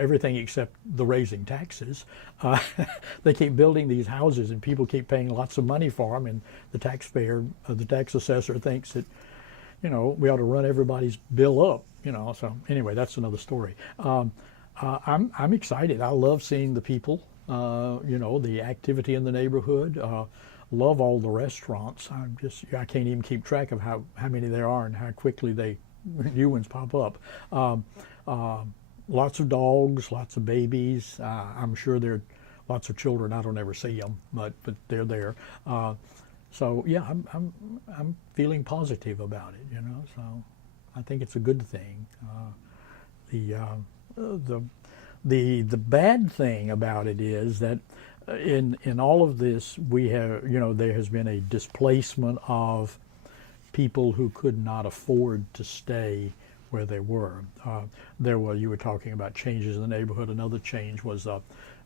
Everything except the raising taxes. They keep building these houses, and people keep paying lots of money for them, and the tax assessor thinks that, we ought to run everybody's bill up, So anyway, that's another story. I'm excited. I love seeing the people, the activity in the neighborhood. Love all the restaurants. I can't even keep track of how many there are and how quickly new ones pop up. Lots of dogs, lots of babies. I'm sure there are lots of children. I don't ever see them, but they're there. So yeah, I'm feeling positive about it. So I think it's a good thing. The bad thing about it is that in all of this we have there has been a displacement of people who could not afford to stay where they were. There were, you were talking about changes in the neighborhood. Another change was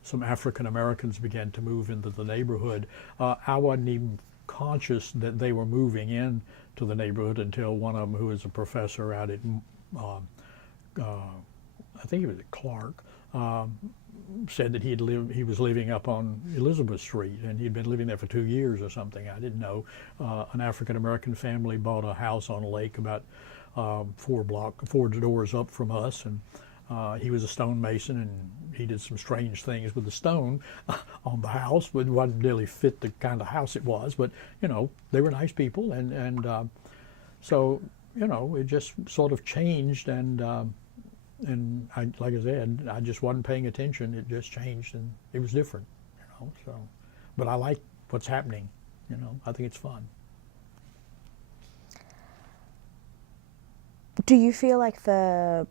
some African Americans began to move into the neighborhood. I wasn't even conscious that they were moving in to the neighborhood until one of them, who is a professor out at, I think he was at Clark, said that he was living up on Elizabeth Street, and he'd been living there for 2 years or something. I didn't know. An African American family bought a house on a lake about 4 doors up from us, and he was a stonemason, and he did some strange things with the stone on the house. It wasn't really fit the kind of house it was, but you know, they were nice people, and so you know, it just sort of changed, and I, like I said, I just wasn't paying attention. It just changed, and it was different, you know. So, but I like what's happening. You know, I think it's fun. Do you feel like the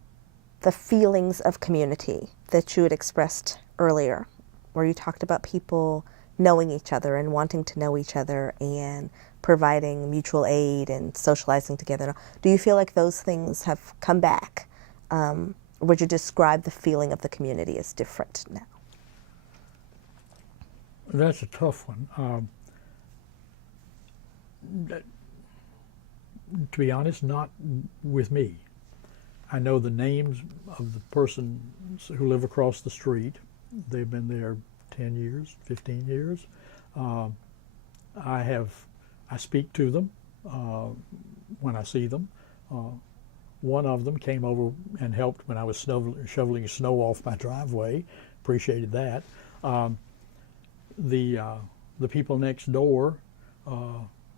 feelings of community that you had expressed earlier, where you talked about people knowing each other and wanting to know each other and providing mutual aid and socializing together, do you feel like those things have come back? Would you describe the feeling of the community as different now? That's a tough one. To be honest, not with me. I know the names of the persons who live across the street. They've been there 10 years, 15 years. I speak to them when I see them. One of them came over and helped when I was shoveling snow off my driveway. Appreciated that. The people next door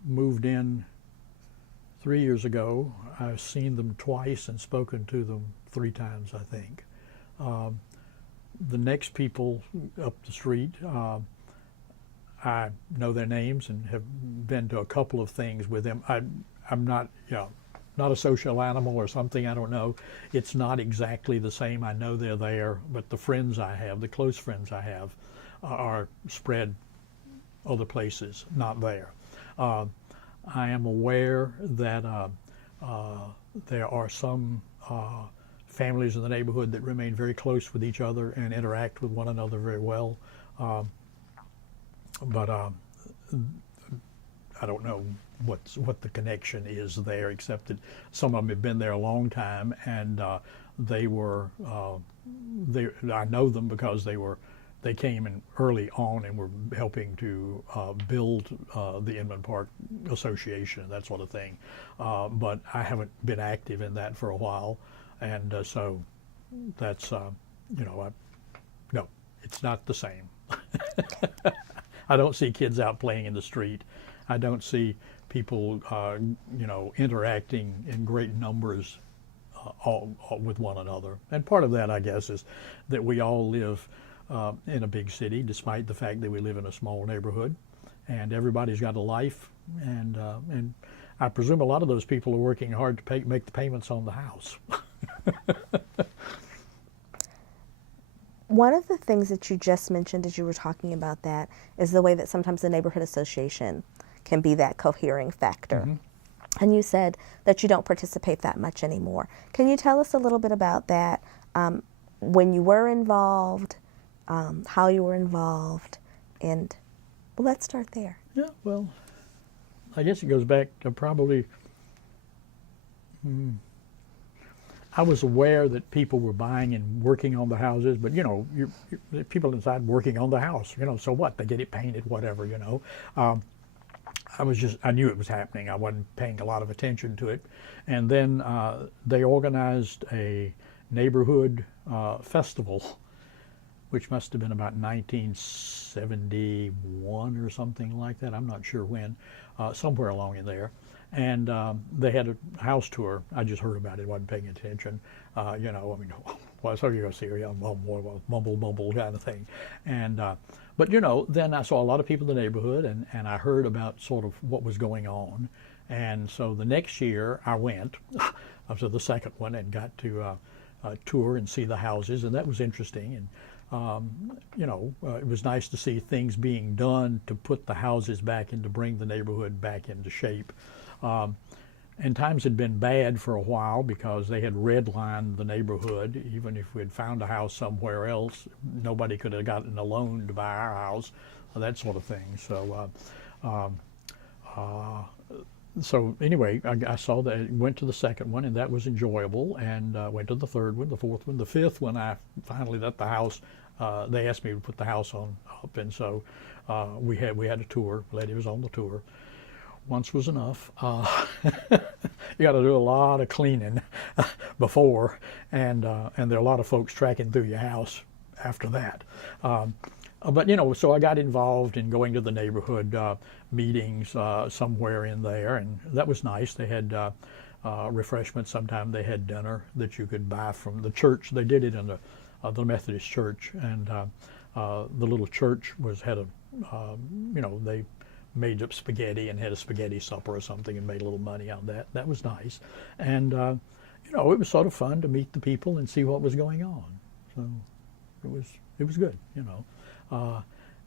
moved in 3 years ago. I've seen them twice and spoken to them 3 times, I think. The next people up the street, I know their names and have been to a couple of things with them. I'm not, not a social animal or something, I don't know. It's not exactly the same. I know they're there, but the friends I have, the close friends I have, are spread other places, not there. I am aware that there are some families in the neighborhood that remain very close with each other and interact with one another very well. But I don't know what the connection is there, except that some of them have been there a long time, and they were I know them because they came in early on and were helping to build the Inman Park Association, that sort of thing. But I haven't been active in that for a while, and so that's no, it's not the same. I don't see kids out playing in the street. I don't see people, interacting in great numbers all with one another. And part of that, I guess, is that we all live in a big city, despite the fact that we live in a small neighborhood, and everybody's got a life. And I presume a lot of those people are working hard to make the payments on the house. One of the things that you just mentioned as you were talking about that is the way that sometimes the neighborhood association can be that cohering factor. Mm-hmm. And you said that you don't participate that much anymore. Can you tell us a little bit about that, when you were involved, how you were involved, and let's start there. Yeah, well, I guess it goes back to probably, I was aware that people were buying and working on the houses, but you're people inside working on the house, so what? They get it painted, whatever, I knew it was happening. I wasn't paying a lot of attention to it. And then they organized a neighborhood festival, which must have been about 1971 or something like that. I'm not sure when, somewhere along in there. And they had a house tour. I just heard about it, wasn't paying attention. Well, so you're going to see her, mumble kind of thing. And but then I saw a lot of people in the neighborhood, and I heard about sort of what was going on. And so the next year I went, after the second one, and got to tour and see the houses, and that was interesting. And it was nice to see things being done to put the houses back and to bring the neighborhood back into shape. And times had been bad for a while because they had redlined the neighborhood. Even if we'd found a house somewhere else, nobody could have gotten a loan to buy our house, that sort of thing. So anyway, I saw that, went to the second one, and that was enjoyable, and went to the third one, the fourth one, the fifth one. I finally let the house. They asked me to put the house on up, and so we had a tour. Lady was on the tour. Once was enough. You got to do a lot of cleaning before, and there are a lot of folks tracking through your house after that. But so I got involved in going to the neighborhood meetings somewhere in there, and that was nice. They had refreshments. Sometimes they had dinner that you could buy from the church. They did it in the Methodist church, and the little church had they made up spaghetti and had a spaghetti supper or something and made a little money on that. That was nice, and it was sort of fun to meet the people and see what was going on. So it was good,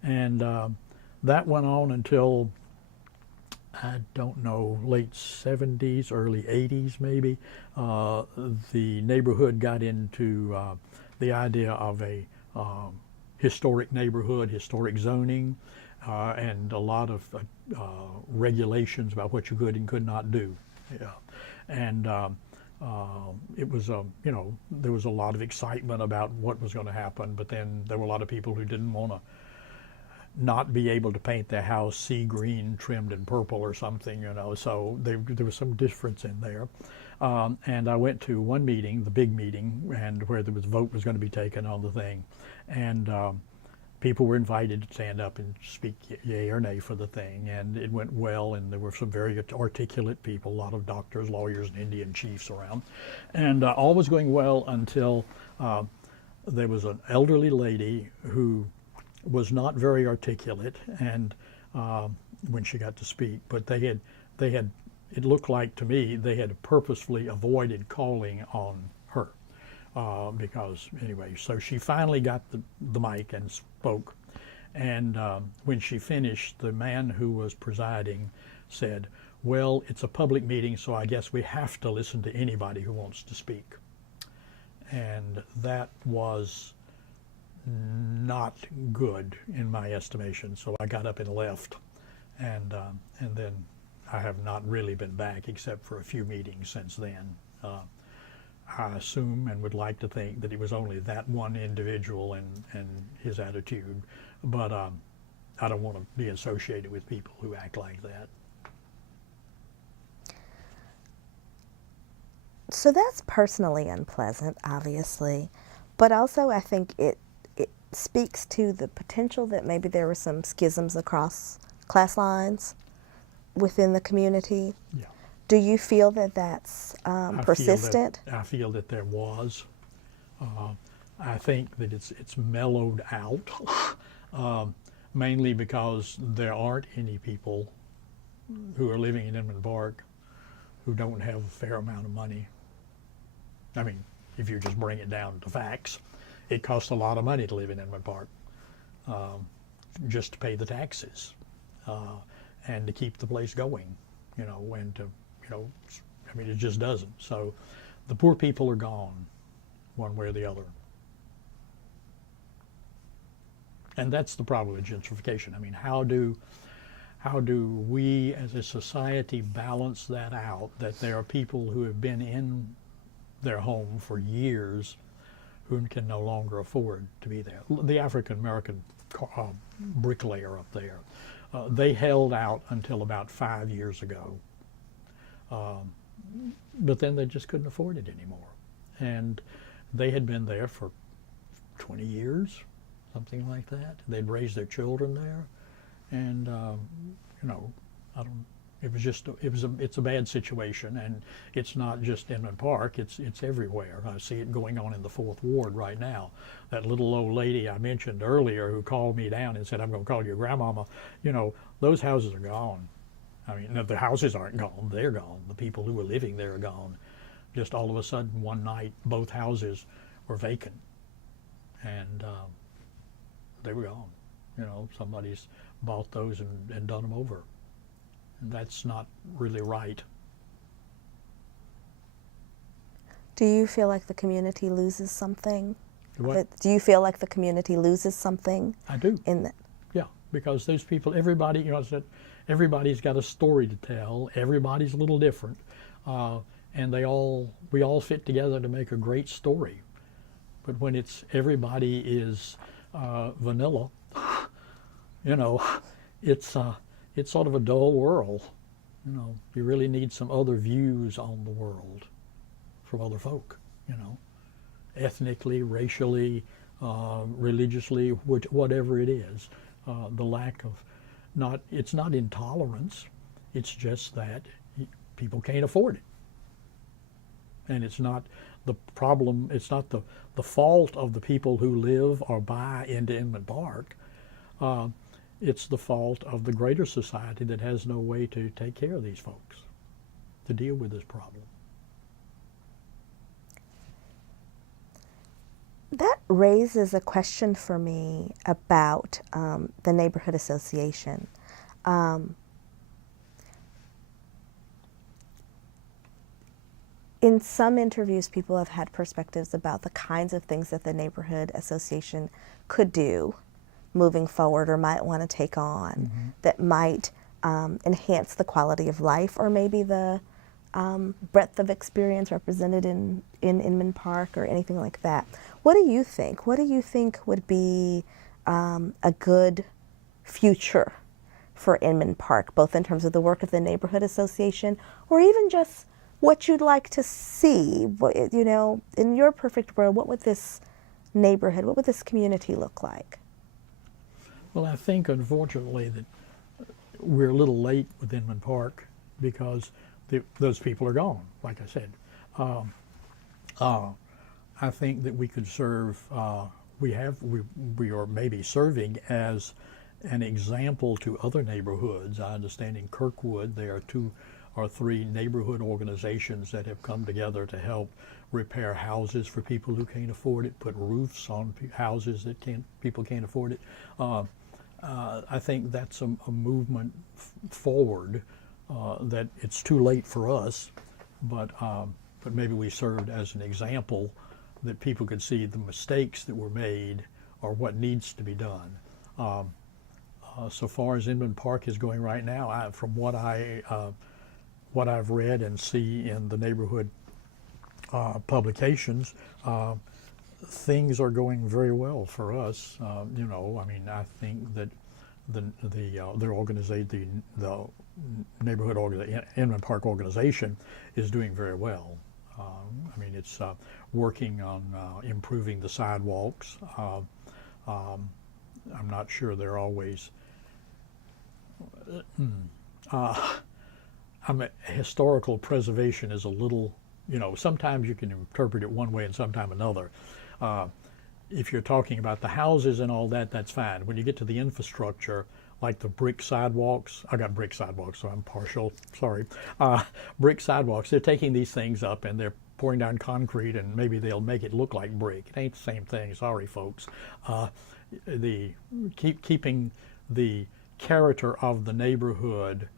and that went on until, I don't know, late 70s, early 80s maybe. The neighborhood got into the idea of a historic neighborhood, historic zoning, and a lot of regulations about what you could and could not do. Yeah. And it was, there was a lot of excitement about what was going to happen, but then there were a lot of people who didn't want to not be able to paint their house sea green trimmed in purple or something, so there was some difference in there. And I went to one meeting, the big meeting, and where the vote was going to be taken on the thing. And people were invited to stand up and speak yay or nay for the thing, and it went well, and there were some very articulate people, a lot of doctors, lawyers, and Indian chiefs around. And all was going well until there was an elderly lady who was not very articulate, and when she got to speak, but they had, it looked like to me, they had purposefully avoided calling on her. Because anyway, so she finally got the mic and spoke, and when she finished, the man who was presiding said, "Well, it's a public meeting, so I guess we have to listen to anybody who wants to speak." And that was not good in my estimation, so I got up and left, and then I have not really been back except for a few meetings since then. I assume and would like to think that it was only that one individual and his attitude, but I don't want to be associated with people who act like that. So that's personally unpleasant, obviously, but also I think it speaks to the potential that maybe there were some schisms across class lines within the community. Yeah. Do you feel that that's persistent? I feel that there was. I think that it's mellowed out, mainly because there aren't any people who are living in Inman Park who don't have a fair amount of money. I mean, if you just bring it down to facts, it costs a lot of money to live in Inman Park, just to pay the taxes and to keep the place going, and to I mean, it just doesn't. So the poor people are gone one way or the other. And that's the problem with gentrification. I mean, how do we as a society balance that out, that there are people who have been in their home for years who can no longer afford to be there? The African American bricklayer up there, they held out until about 5 years ago. But then they just couldn't afford it anymore. And they had been there for 20 years, something like that. They'd raised their children there. And, it's a bad situation. And it's not just Inman Park, it's everywhere. I see it going on in the 4th Ward right now. That little old lady I mentioned earlier who called me down and said, "I'm going to call your grandmama," those houses are gone. I mean, the houses aren't gone, they're gone. The people who were living there are gone. Just all of a sudden, one night, both houses were vacant. And they were gone. Somebody's bought those and done them over. And that's not really right. Do you feel like the community loses something? What? Do you feel like the community loses something? I do. In that? Yeah, because those people, everybody, I said, everybody's got a story to tell. Everybody's a little different, and we all fit together to make a great story. But when everybody is vanilla, you know, it's sort of a dull world. You know, you really need some other views on the world from other folk. You know, ethnically, racially, religiously, whatever it is. The lack of it's not intolerance. It's just that people can't afford it, and it's not the problem. It's not the fault of the people who live or buy into Inman Park. It's the fault of the greater society that has no way to take care of these folks, to deal with this problem. That raises a question for me about the neighborhood association. In some interviews, people have had perspectives about the kinds of things that the neighborhood association could do moving forward or might want to take on that might enhance the quality of life or maybe the breadth of experience represented in Inman Park or anything like that. What do you think? What do you think would be a good future for Inman Park, both in terms of the work of the neighborhood association or even just what you'd like to see? You know, in your perfect world, what would this neighborhood, what would this community look like? Well, I think, unfortunately, that we're a little late with Inman Park because those people are gone, like I said. I think that we could serve, we are maybe serving as an example to other neighborhoods. I understand in Kirkwood there are 2 or 3 neighborhood organizations that have come together to help repair houses for people who can't afford it, put roofs on houses that people can't afford it. I think that's a movement forward that it's too late for us, but maybe we served as an example that people could see the mistakes that were made or what needs to be done. So far as Inman Park is going right now, from what I've read and see in the neighborhood publications, things are going very well for us. You know, I mean, I think that the Inman Park organization is doing very well. I mean, it's working on improving the sidewalks. I'm not sure they're always. Historical preservation is a little, you know, sometimes you can interpret it one way and sometimes another. If you're talking about the houses and all that, that's fine. When you get to the infrastructure, like the brick sidewalks, I got brick sidewalks, so I'm partial, sorry. Brick sidewalks, they're taking these things up and they're pouring down concrete and maybe they'll make it look like brick. It ain't the same thing, sorry folks. Keeping the character of the neighborhood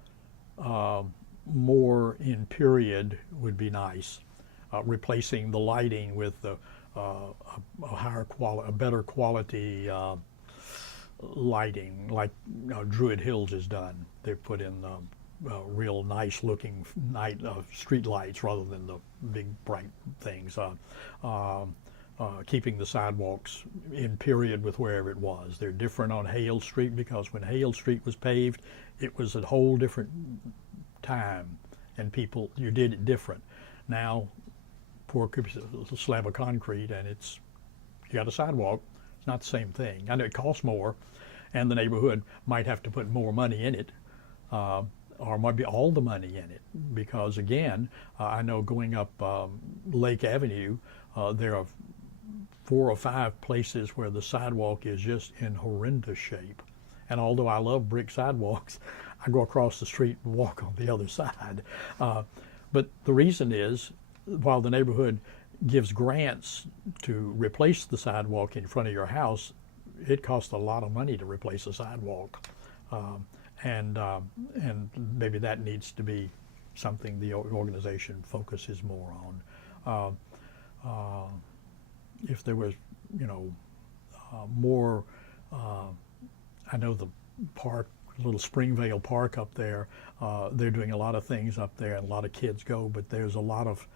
more in period would be nice. Replacing the lighting with a higher quality, a better quality lighting, like Druid Hills has done. They've put in real nice looking night street lights rather than the big bright things. Keeping the sidewalks in period with wherever it was. They're different on Hale Street because when Hale Street was paved, it was a whole different time and you did it different. Now, pour a slab of concrete and you got a sidewalk. It's not the same thing. I know it costs more and the neighborhood might have to put more money in it or might be all the money in it because again, I know going up Lake Avenue, there are 4 or 5 places where the sidewalk is just in horrendous shape. And although I love brick sidewalks, I go across the street and walk on the other side. But the reason is, while the neighborhood gives grants to replace the sidewalk in front of your house, it costs a lot of money to replace a sidewalk. And maybe that needs to be something the organization focuses more on. if there was, you know, more. I know the park, little Springvale Park up there. They're doing a lot of things up there, and a lot of kids go. But there's a lot of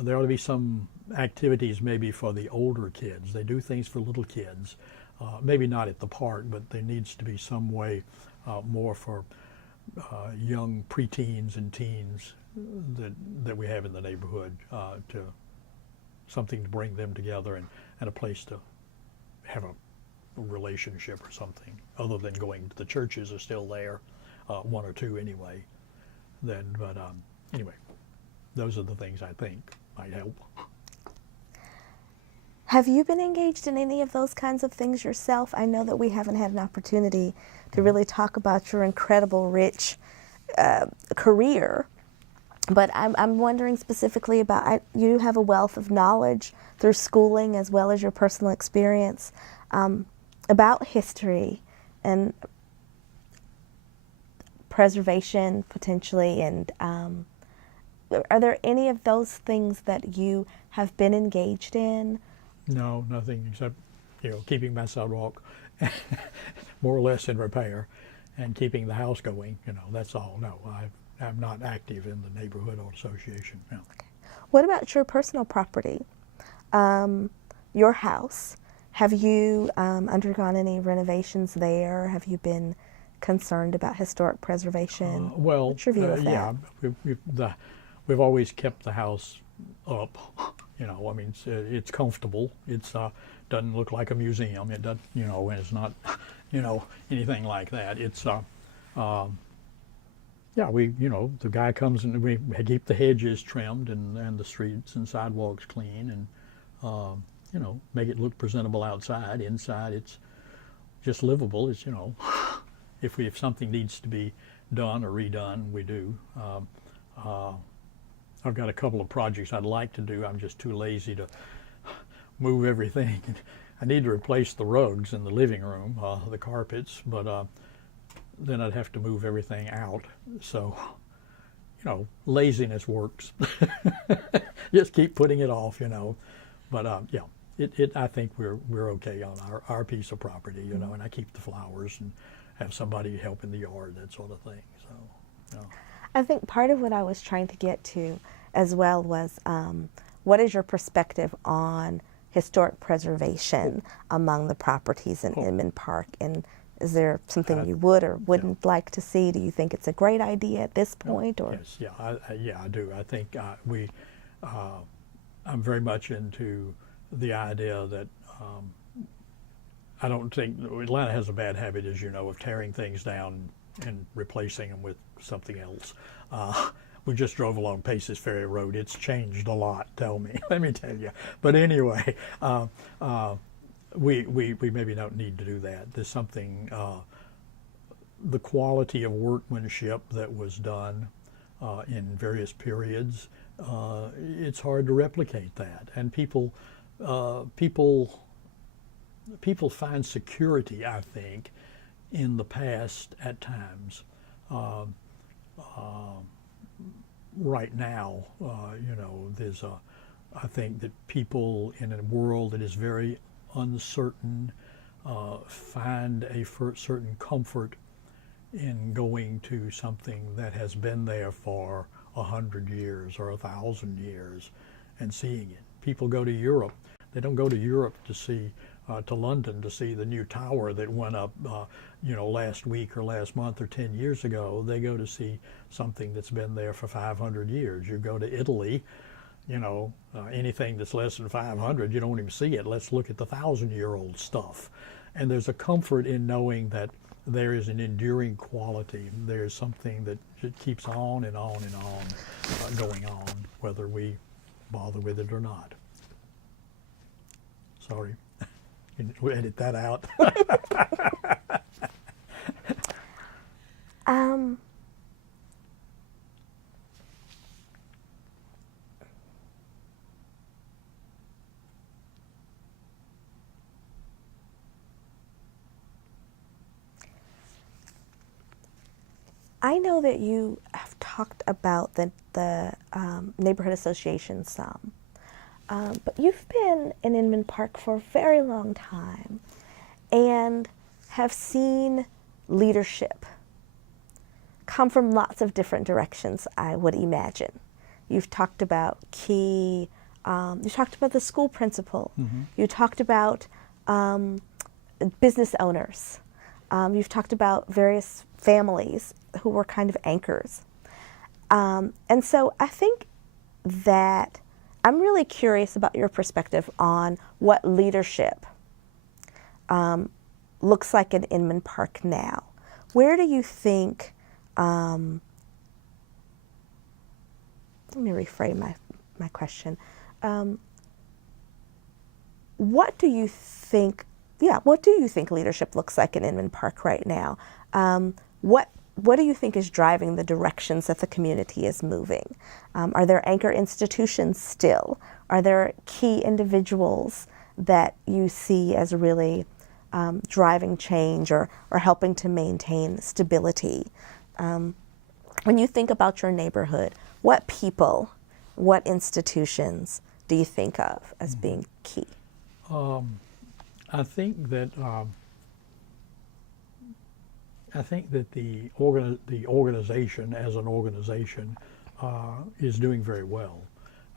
there ought to be some activities maybe for the older kids. They do things for little kids, maybe not at the park, but there needs to be some way more for young preteens and teens that we have in the neighborhood to something to bring them together and a place to have a relationship or something other than going to the churches are still there, one or two anyway. But anyway, those are the things I think might help. Have you been engaged in any of those kinds of things yourself? I know that we haven't had an opportunity to really talk about your incredible, rich career, but I'm wondering specifically about, you have a wealth of knowledge through schooling as well as your personal experience about history and preservation potentially, and are there any of those things that you have been engaged in? No, nothing except, keeping my sidewalk more or less in repair and keeping the house going. That's all. No, I'm not active in the neighborhood association. No. Okay. What about your personal property? Your house. Have you undergone any renovations there? Have you been concerned about historic preservation? Well, what's your view of that? Yeah, we've always kept the house up. I mean, it's comfortable. It's doesn't look like a museum. It doesn't, and it's not, anything like that. It's, yeah, the guy comes and we keep the hedges trimmed and the streets and sidewalks clean and, make it look presentable outside. Inside, it's just livable. It's, if something needs to be done or redone, we do. I've got a couple of projects I'd like to do. I'm just too lazy to move everything. I need to replace the rugs in the living room, the carpets, but then I'd have to move everything out. So, laziness works. Just keep putting it off, But yeah, I think we're okay on our piece of property, and I keep the flowers and have somebody help in the yard, that sort of thing. So, I think part of what I was trying to get to as well was what is your perspective on historic preservation among the properties in Inman Park, and is there something you would or wouldn't like to see? Do you think it's a great idea at this point? Or yes, I do. I think I'm very much into the idea that I don't think Atlanta has a bad habit, as you know, of tearing things down and replacing them with something else. We just drove along Paces Ferry Road. It's changed a lot, let me tell you. But anyway, we maybe don't need to do that. There's something, the quality of workmanship that was done in various periods, it's hard to replicate that. And people find security, I think, in the past at times. Right now, there's I think that people in a world that is very uncertain find a certain comfort in going to something that has been there for 100 years or 1,000 years and seeing it. People go to Europe. They don't go to Europe to see to London to see the new tower that went up, last week or last month or 10 years ago. They go to see something that's been there for 500 years. You go to Italy, anything that's less than 500, you don't even see it. Let's look at the 1,000-year-old stuff. And there's a comfort in knowing that there is an enduring quality. There's something that keeps on and on and on going on, whether we bother with it or not. Sorry. We'll edit that out. I know that you have talked about the neighborhood association some. But you've been in Inman Park for a very long time and have seen leadership come from lots of different directions, I would imagine. You've talked about you talked about the school principal. Mm-hmm. You talked about business owners. You've talked about various families who were kind of anchors. And so I think that I'm really curious about your perspective on what leadership looks like in Inman Park now. Where do you think, let me reframe my question. What do you think leadership looks like in Inman Park right now? What do you think is driving the directions that the community is moving? Are there anchor institutions still? Are there key individuals that you see as really driving change or helping to maintain stability? When you think about your neighborhood, what people, what institutions do you think of as being key? I think that the organization as an organization is doing very well.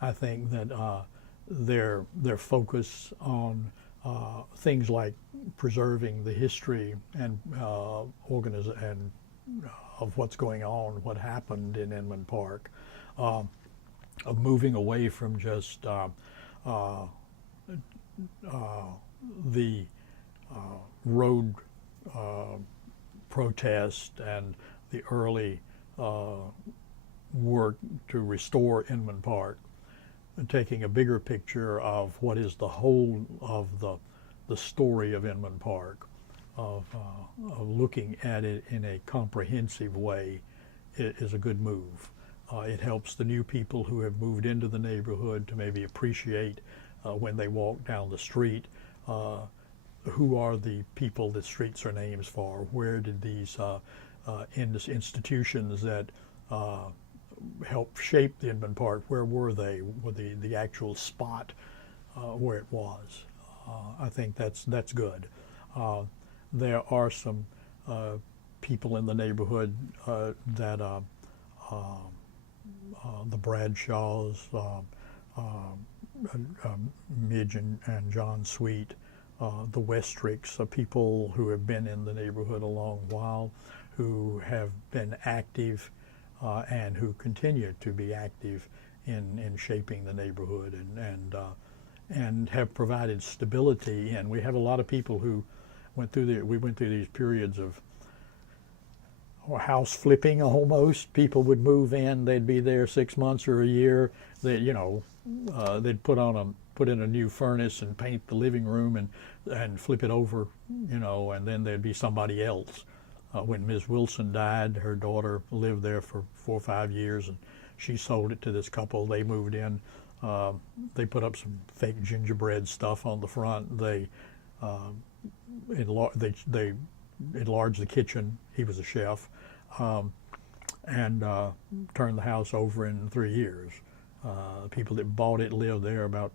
I think that their focus on things like preserving the history and of what's going on, what happened in Inman Park, of moving away from just the road protest and the early work to restore Inman Park, and taking a bigger picture of what is the whole of the story of Inman Park, of looking at it in a comprehensive way, is a good move. It helps the new people who have moved into the neighborhood to maybe appreciate when they walk down the street, who are the people that streets are names for? Where did these institutions that helped shape the Inman Park, where were they? Were the actual spot where it was? I think that's good. There are some people in the neighborhood that the Bradshaws, Midge and John Sweet, the Westricks, people who have been in the neighborhood a long while, who have been active and who continue to be active in shaping the neighborhood and have provided stability. And we have a lot of people who went through these periods of house flipping almost. People would move in, they'd be there 6 months or a year. They'd put in a new furnace and paint the living room and flip it over, and then there'd be somebody else. When Ms. Wilson died, her daughter lived there for 4 or 5 years, and she sold it to this couple. They moved in. They put up some fake gingerbread stuff on the front. They enlarged the kitchen. He was a chef, and turned the house over in 3 years. People that bought it lived there about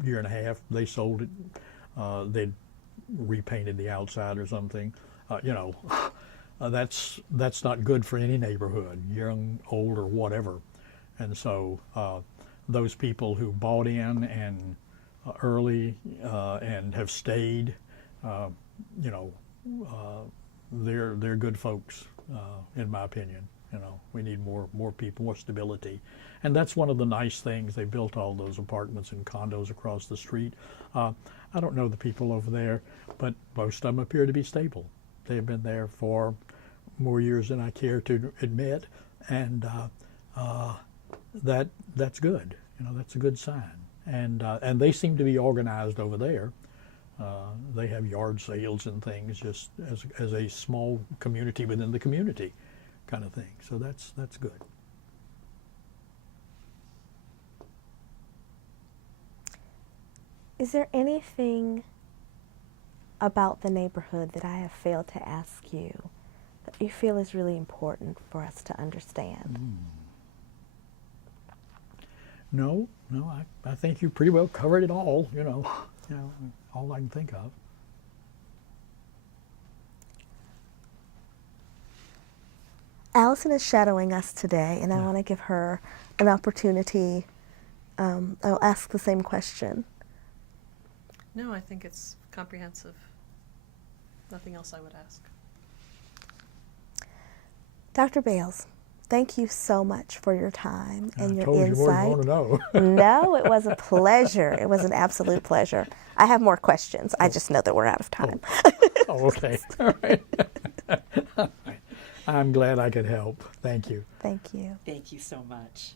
a year and a half. They sold it. They'd repainted the outside or something. That's not good for any neighborhood, young, old, or whatever. And so those people who bought in and early and have stayed, they're good folks, in my opinion. We need more people, more stability. And that's one of the nice things. They built all those apartments and condos across the street. I don't know the people over there, but most of them appear to be stable. They've been there for more years than I care to admit, and that's good. That's a good sign. And they seem to be organized over there. They have yard sales and things, just as a small community within the community, kind of thing. So that's good. Is there anything about the neighborhood that I have failed to ask you that you feel is really important for us to understand? No, I think you pretty well covered it all, all I can think of. Allison is shadowing us today, and I Yeah. want to give her an opportunity. I'll ask the same question. No, I think it's comprehensive. Nothing else I would ask. Dr. Bales, thank you so much for your time and I your told you more than you insight. want to know. No, it was a pleasure. It was an absolute pleasure. I have more questions. I just know that we're out of time. Oh, okay. All right. All right. I'm glad I could help. Thank you. Thank you. Thank you so much.